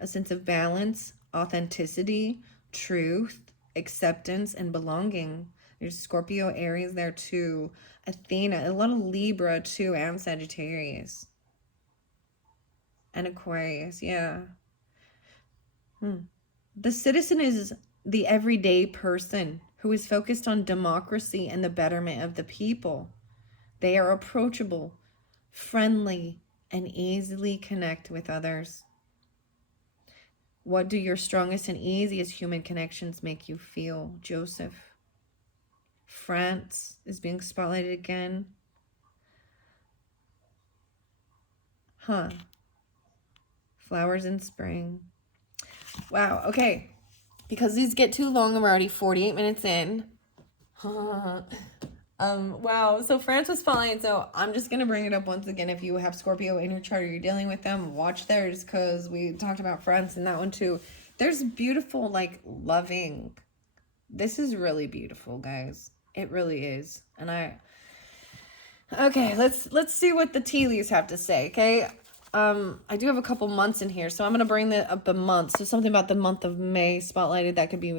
A sense of balance, authenticity, truth, acceptance, and belonging. There's Scorpio, Aries there too. Athena, a lot of Libra too, and Sagittarius. And Aquarius, yeah. The citizen is the everyday person who is focused on democracy and the betterment of the people. They are approachable, friendly, and easily connect with others. What do your strongest and easiest human connections make you feel, Joseph? France is being spotlighted again. Flowers in spring. Wow, okay. Because these get too long, I'm already 48 minutes in. Wow, so France was spotlighted, so I'm just going to bring it up once again. If you have Scorpio in your chart or you're dealing with them, watch theirs, because we talked about France in that one too. There's beautiful, like, loving. This is really beautiful, guys. It really is. And okay, let's see what the tea leaves have to say, okay? I do have a couple months in here, so I'm going to bring up the months. So something about the month of May spotlighted. That could be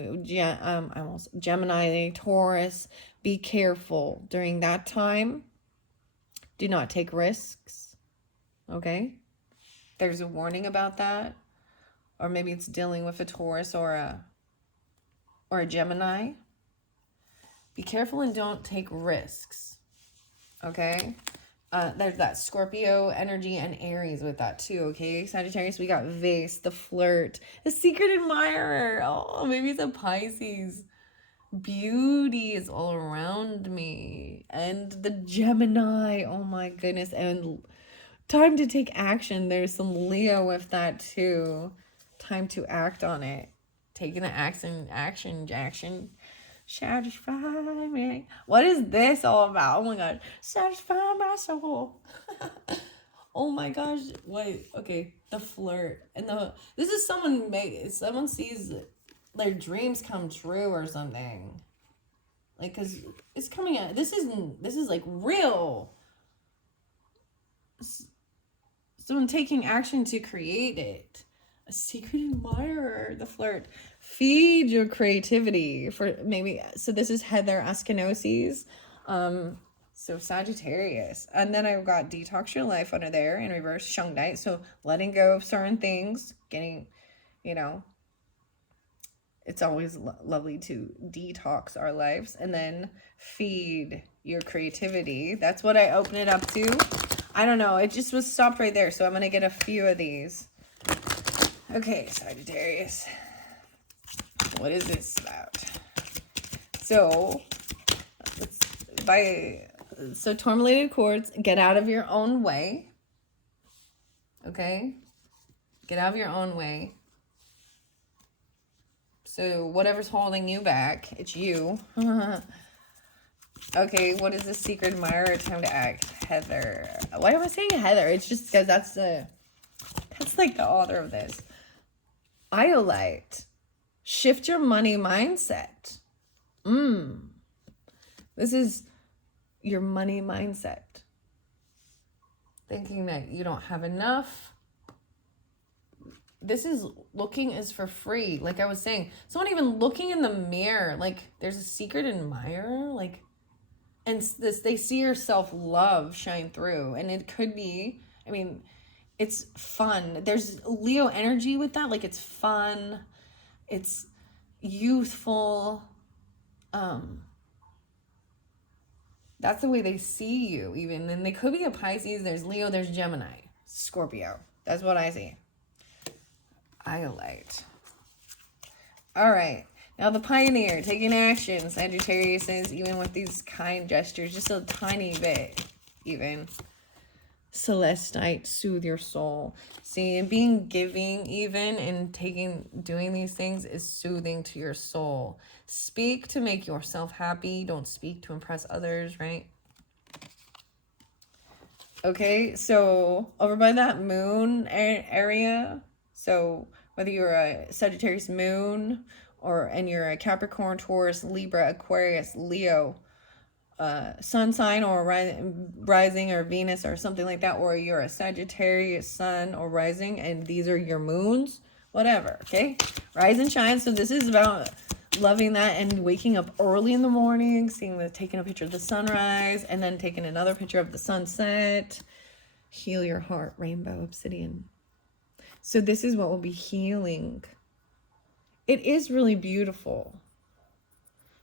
Gemini, Taurus. Be careful during that time. Do not take risks. Okay? There's a warning about that. Or maybe it's dealing with a Taurus or a Gemini. Be careful and don't take risks. Okay? There's that Scorpio energy and Aries with that too, okay? Sagittarius, we got Vase, the flirt, the secret admirer. Oh, maybe it's a Pisces. Beauty is all around me. And the Gemini, oh my goodness. And time to take action. There's some Leo with that too. Time to act on it. Taking the action. Satisfy me. What is this all about? Oh my god. Satisfy my soul. Oh my gosh. Wait, okay. The flirt. And this is someone sees their dreams come true or something. Like, cause it's coming out. This is like real. Someone taking action to create it. A secret admirer, the flirt. Feed your creativity for maybe. So this is Heather Askenosi's. So Sagittarius. And then I've got detox your life under there in reverse, Shungite. So letting go of certain things, getting, it's always lovely to detox our lives. And then feed your creativity. That's what I open it up to. I don't know. It just was stopped right there. So I'm going to get a few of these. Okay, Sagittarius. What is this about? So, tourmalated cords, get out of your own way. Okay? Get out of your own way. So, whatever's holding you back, it's you. Okay, what is the secret admirer? Time to act. Heather. Why am I saying Heather? It's just because that's like the author of this. Iolite. Shift your money mindset. This is your money mindset. Thinking that you don't have enough. This is looking is for free. Like I was saying, someone even looking in the mirror, like there's a secret admirer, like, and they see your self-love shine through. And it could be, it's fun. There's Leo energy with that. Like it's fun. It's youthful. That's the way they see you even. And they could be a Pisces. There's Leo, there's Gemini, Scorpio. That's what I see. Iolite. All right. Now the pioneer, taking action. Sagittarius is, even with these kind gestures, just a tiny bit even. Celestite, soothe your soul. See, and being giving even and doing these things is soothing to your soul. Speak to make yourself happy. Don't speak to impress others, right? Okay, so over by that moon area, so whether you're a Sagittarius moon and you're a Capricorn, Taurus, Libra, Aquarius, Leo, sun sign or rising or Venus or something like that, or you're a Sagittarius sun or rising and these are your moons, whatever, okay? Rise and shine. So this is about loving that and waking up early in the morning, taking a picture of the sunrise and then taking another picture of the sunset. Heal your heart, rainbow obsidian. So this is what will be healing. It is really beautiful.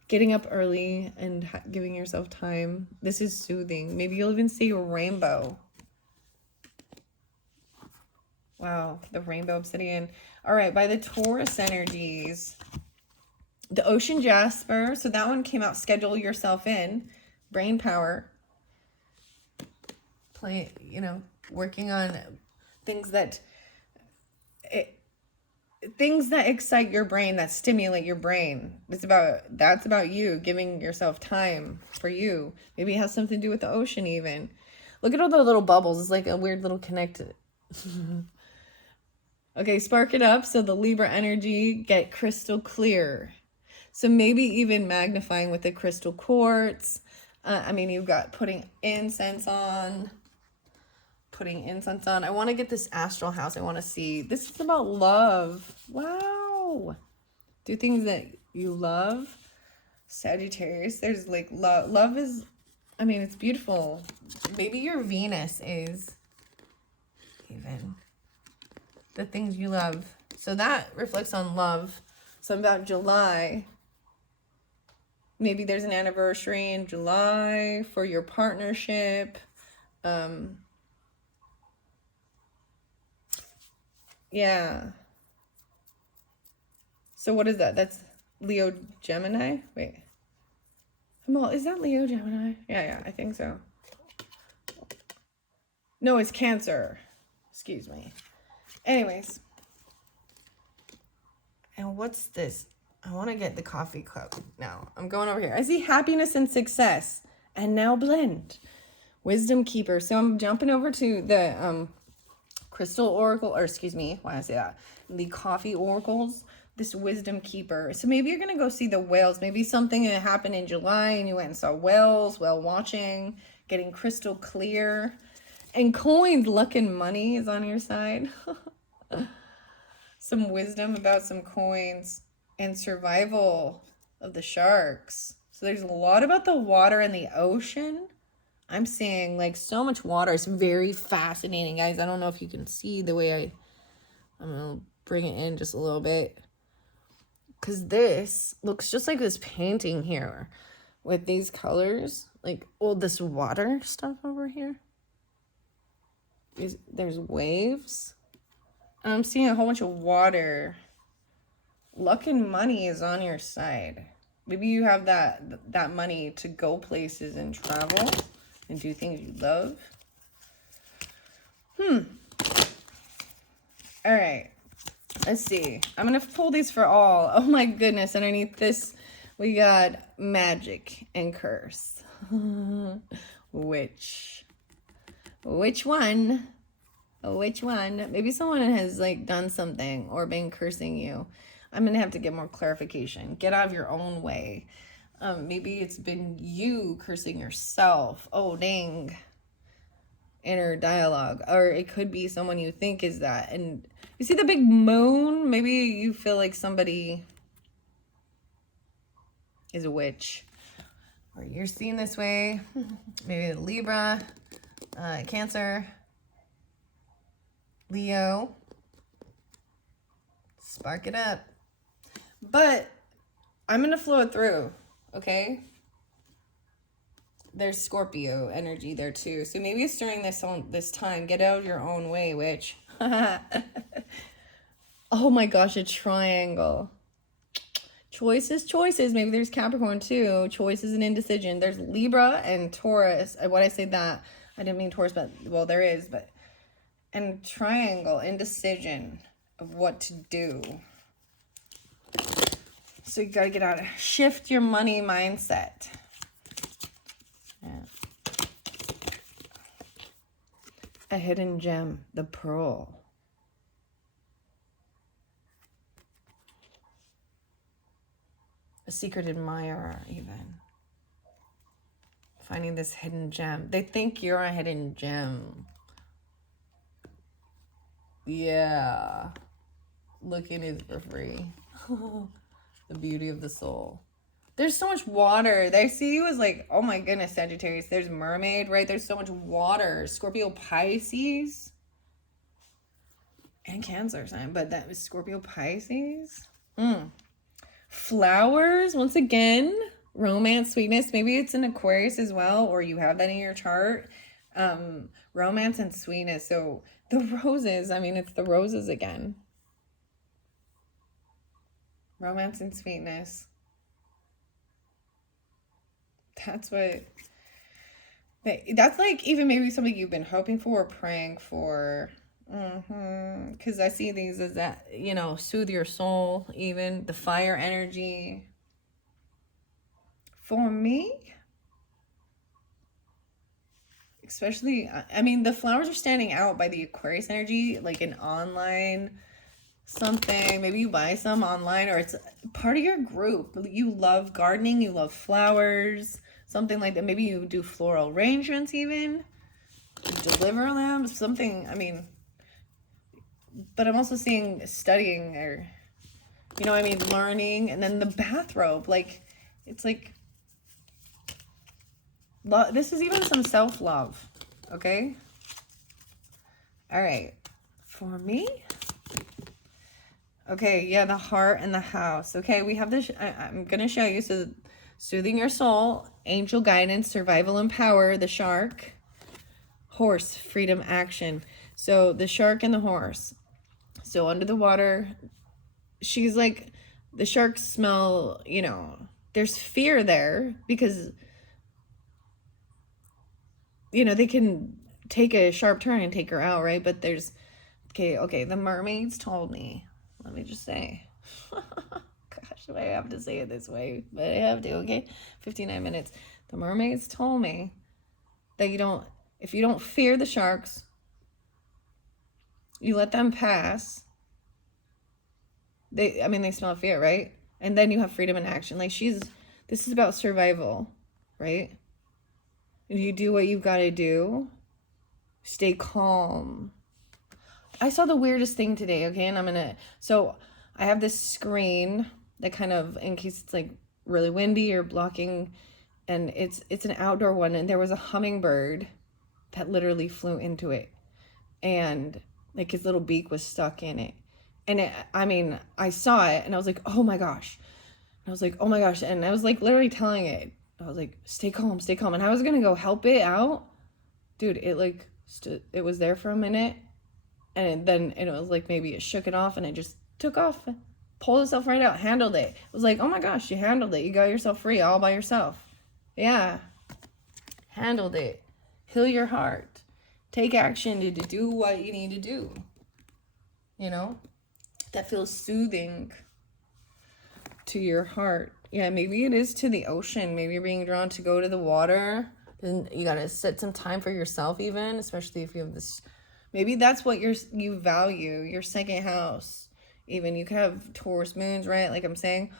Getting up early and giving yourself time. This is soothing. Maybe you'll even see a rainbow. Wow, the rainbow obsidian. All right, by the Taurus energies. The ocean jasper. So that one came out, schedule yourself in. Brain power. Working on things that excite your brain, that stimulate your brain. That's about you giving yourself time for you. Maybe it has something to do with the ocean even. Look at all the little bubbles. It's like a weird little connected. Okay, spark it up. So the Libra energy, get crystal clear. So maybe even magnifying with the crystal quartz. You've got putting incense on. I want to get this astral house. I want to see. This is about love. Wow. Do things that you love. Sagittarius. There's like love. Love is, it's beautiful. Maybe your Venus is even the things you love. So that reflects on love. So about July. Maybe there's an anniversary in July for your partnership. Yeah. So what is that? That's Leo Gemini? Wait. Is that Leo Gemini? Yeah, I think so. No, it's Cancer. Excuse me. Anyways. And what's this? I want to get the coffee cup now. I'm going over here. I see happiness and success. And now blend. Wisdom keeper. So I'm jumping over to the crystal oracle, or excuse me, why did I say that? The coffee oracles. This wisdom keeper. So maybe you're going to go see the whales. Maybe something that happened in July and you went and saw whales, whale watching, getting crystal clear. And coins, luck and money is on your side. Some wisdom about some coins and survival of the sharks. So there's a lot about the water and the ocean. I'm seeing like so much water. It's very fascinating, guys. I don't know if you can see the way I'm going to bring it in just a little bit. Because this looks just like this painting here with these colors. Like, all this water stuff over here. There's waves. And I'm seeing a whole bunch of water. Luck and money is on your side. Maybe you have that money to go places and travel and do things you love. All right. Let's see. I'm going to pull these for all. Oh my goodness. Underneath this, we got magic and curse. Which one? Which one? Maybe someone has like done something or been cursing you. I'm going to have to get more clarification. Get out of your own way. Maybe it's been you cursing yourself. Oh, dang. Inner dialogue. Or it could be someone you think is that. And you see the big moon? Maybe you feel like somebody is a witch. Or you're seen this way. Maybe Libra, Cancer, Leo. Spark it up. But I'm going to flow it through, okay? There's Scorpio energy there too. So maybe it's during this time. Get out of your own way, witch. Oh my gosh, a triangle. Choices. Maybe there's Capricorn too. Choices and indecision. There's Libra and Taurus. When I say that, I didn't mean Taurus, but well, there is. But and triangle, indecision of what to do. So you gotta get out. Shift your money mindset. Yeah. A hidden gem, the pearl. A secret admirer, even. Finding this hidden gem. They think you're a hidden gem. Yeah. Looking is for free. The beauty of the soul. There's so much water. They see you as like, oh my goodness, Sagittarius. There's mermaid, right? There's so much water. Scorpio, Pisces. And Cancer sign. But that was Scorpio, Pisces. Flowers, once again. Romance, sweetness. Maybe it's an Aquarius as well. Or you have that in your chart. Romance and sweetness. So the roses. I mean, it's the roses again. Romance and sweetness. That's what... That's like even maybe something you've been hoping for or praying for. Because I see these as that, you know, soothe your soul, even. The fire energy. For me... Especially, I mean, the flowers are standing out by the Aquarius energy, like an online something. Maybe you buy some online or it's part of your group. You love gardening, you love flowers, something like that. Maybe you do floral arrangements even. You deliver them, something, I mean. But I'm also seeing studying or, you know what I mean, learning. And then the bathrobe, like, it's like, this is even some self-love, okay? All right, for me, okay, yeah, the heart and the house. Okay, we have this, I'm going to show you. So soothing your soul, angel guidance, survival and power, the shark, horse, freedom, action. So the shark and the horse. So under the water, she's like, the sharks smell, you know, there's fear there because... You know, they can take a sharp turn and take her out, right? But there's, okay, the mermaids told me, let me just say, gosh, I have to say it this way, but I have to, okay? 59 minutes. The mermaids told me that if you don't fear the sharks, you let them pass. They smell fear, right? And then you have freedom in action. Like this is about survival, right? And you do what you've got to do. Stay calm. I saw the weirdest thing today, okay? And so I have this screen that kind of, in case it's like really windy or blocking, and it's an outdoor one, and there was a hummingbird that literally flew into it. And like his little beak was stuck in it. And I saw it and I was like, oh my gosh. And I was like, oh my gosh. And I was like literally telling it, I was like, stay calm, stay calm. And I was going to go help it out. Dude, it like it was there for a minute. And then it was like maybe it shook it off and it just took off, pulled itself right out, handled it. It was like, oh my gosh, you handled it. You got yourself free all by yourself. Yeah. Handled it. Heal your heart. Take action to do what you need to do. You know? That feels soothing to your heart. Yeah, maybe it is to the ocean. Maybe you're being drawn to go to the water. Then you gotta set some time for yourself even, especially if you have this. Maybe that's what you value, your second house. Even you could have Taurus moons, right? Like I'm saying.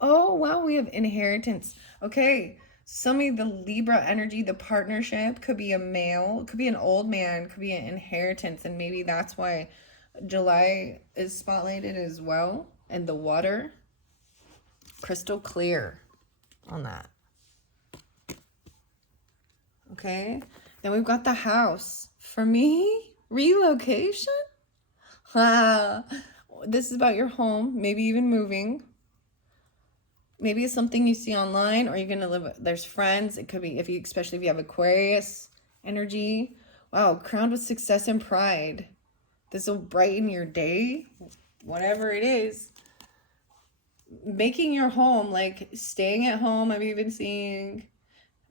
Oh, wow, we have inheritance. Okay, some of the Libra energy, the partnership could be a male, could be an old man, could be an inheritance. And maybe that's why July is spotlighted as well. And the water, crystal clear on that. Okay, then we've got the house. For me, relocation? This is about your home, maybe even moving. Maybe it's something you see online, or you're going to live, there's friends. It could be, especially if you have Aquarius energy. Wow, crowned with success and pride. This will brighten your day, whatever it is. Making your home, like staying at home, I've even seen,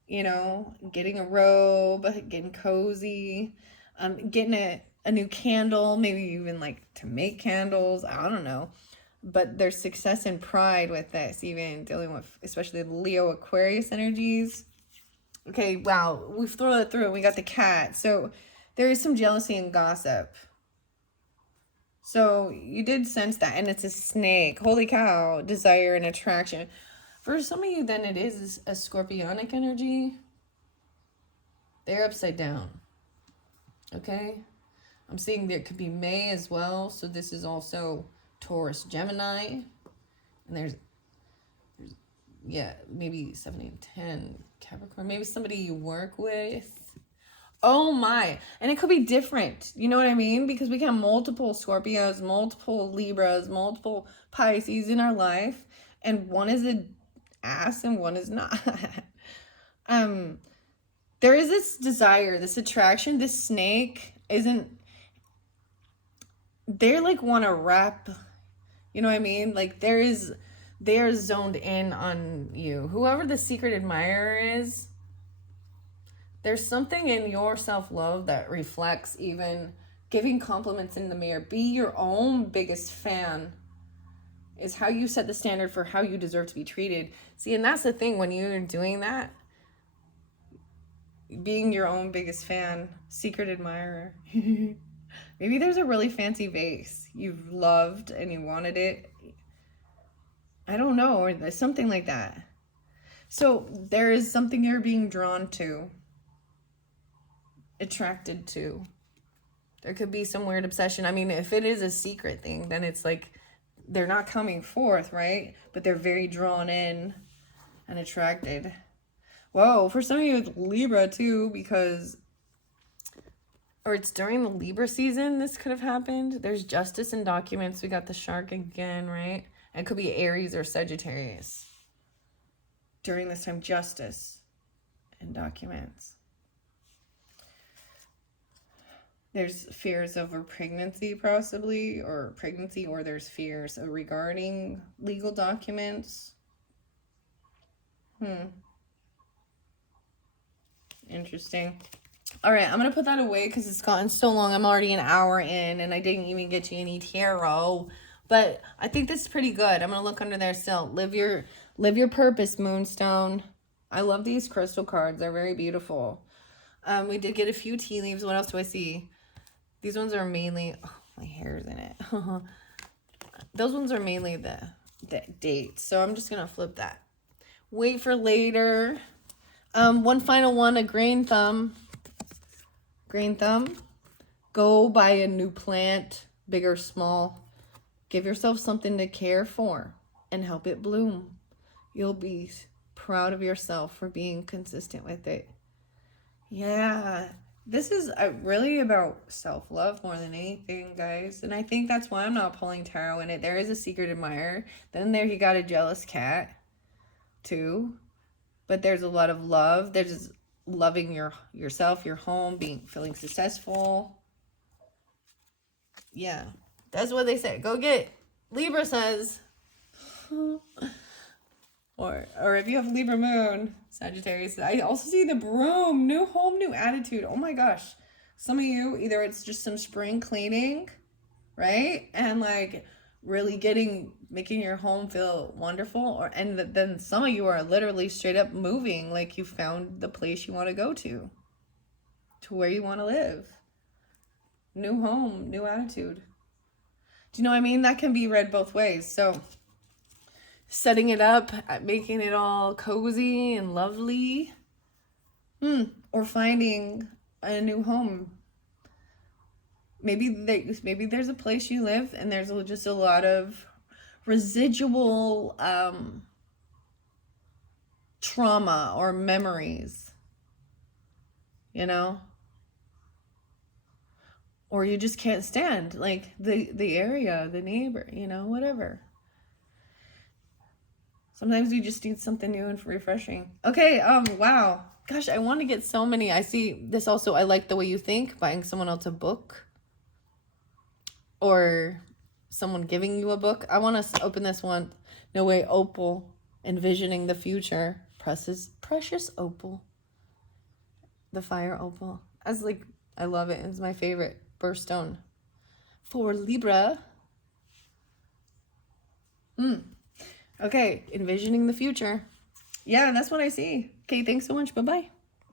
getting a robe, getting cozy, getting a new candle, maybe even like to make candles, I don't know. But there's success and pride with this, even dealing with, especially the Leo Aquarius energies. Okay, wow, we've thrown it through and we got the cat. So there is some jealousy and gossip. So you did sense that, and it's a snake. Holy cow, desire and attraction. For some of you, then it is a scorpionic energy. They're upside down. Okay? I'm seeing there could be May as well. So this is also Taurus, Gemini. And there's maybe 7, 8, 10 Capricorn. Maybe somebody you work with. Oh my. And it could be different. You know what I mean? Because we can have multiple Scorpios, multiple Libras, multiple Pisces in our life. And one is an ass and one is not. There is this desire, this attraction. This snake isn't. They're like want to wrap. You know what I mean? Like they're zoned in on you. Whoever the secret admirer is. There's something in your self-love that reflects even giving compliments in the mirror. Be your own biggest fan is how you set the standard for how you deserve to be treated. See, and that's the thing when you're doing that, being your own biggest fan, secret admirer. Maybe there's a really fancy vase you've loved and you wanted it. I don't know, or something like that. So there is something you're being drawn to. Attracted to. There could be some weird obsession. I mean, if it is a secret thing, then it's like they're not coming forth, right? But they're very drawn in and attracted. Whoa, for some of you it's Libra too, because or it's during the Libra season this could have happened. There's justice in documents. We got the shark again, right? And it could be Aries or Sagittarius. During this time, justice in documents. There's fears over pregnancy possibly, or there's fears regarding legal documents. Interesting. All right, I'm going to put that away because it's gotten so long. I'm already an hour in and I didn't even get to any tarot. But I think this is pretty good. I'm going to look under there still. Live your purpose, Moonstone. I love these crystal cards. They're very beautiful. We did get a few tea leaves. What else do I see? These ones are mainly... Oh, my hair's in it. Those ones are mainly the dates. So I'm just going to flip that. Wait for later. One final one, a green thumb. Green thumb. Go buy a new plant, big or small. Give yourself something to care for and help it bloom. You'll be proud of yourself for being consistent with it. Yeah, this is really about self-love more than anything, guys. And I think that's why I'm not pulling tarot in it. There is a secret admirer. Then there you got a jealous cat, too. But there's a lot of love. There's just loving yourself, your home, feeling successful. Yeah, that's what they say. Go get it. Libra says. or if you have Libra moon, Sagittarius. I also see the broom. New home, new attitude. Oh my gosh. Some of you, either it's just some spring cleaning, right? And like really making your home feel wonderful, and then some of you are literally straight up moving, like you found the place you want to go to where you want to live. New home, new attitude. Do you know what I mean? That can be read both ways. So setting it up, making it all cozy and lovely, or finding a new home. Maybe there's a place you live and there's just a lot of residual trauma or memories, you know? Or you just can't stand like the area, the neighbor, you know, whatever. Sometimes you just need something new and refreshing. Okay, wow. Gosh, I want to get so many. I see this also. I like the way you think, buying someone else a book. Or someone giving you a book. I want to open this one. No Way Opal. Envisioning the future. Precious opal. The fire opal. I love it. It's my favorite birthstone. For Libra. Okay. Envisioning the future. Yeah, that's what I see. Okay, thanks so much. Bye-bye.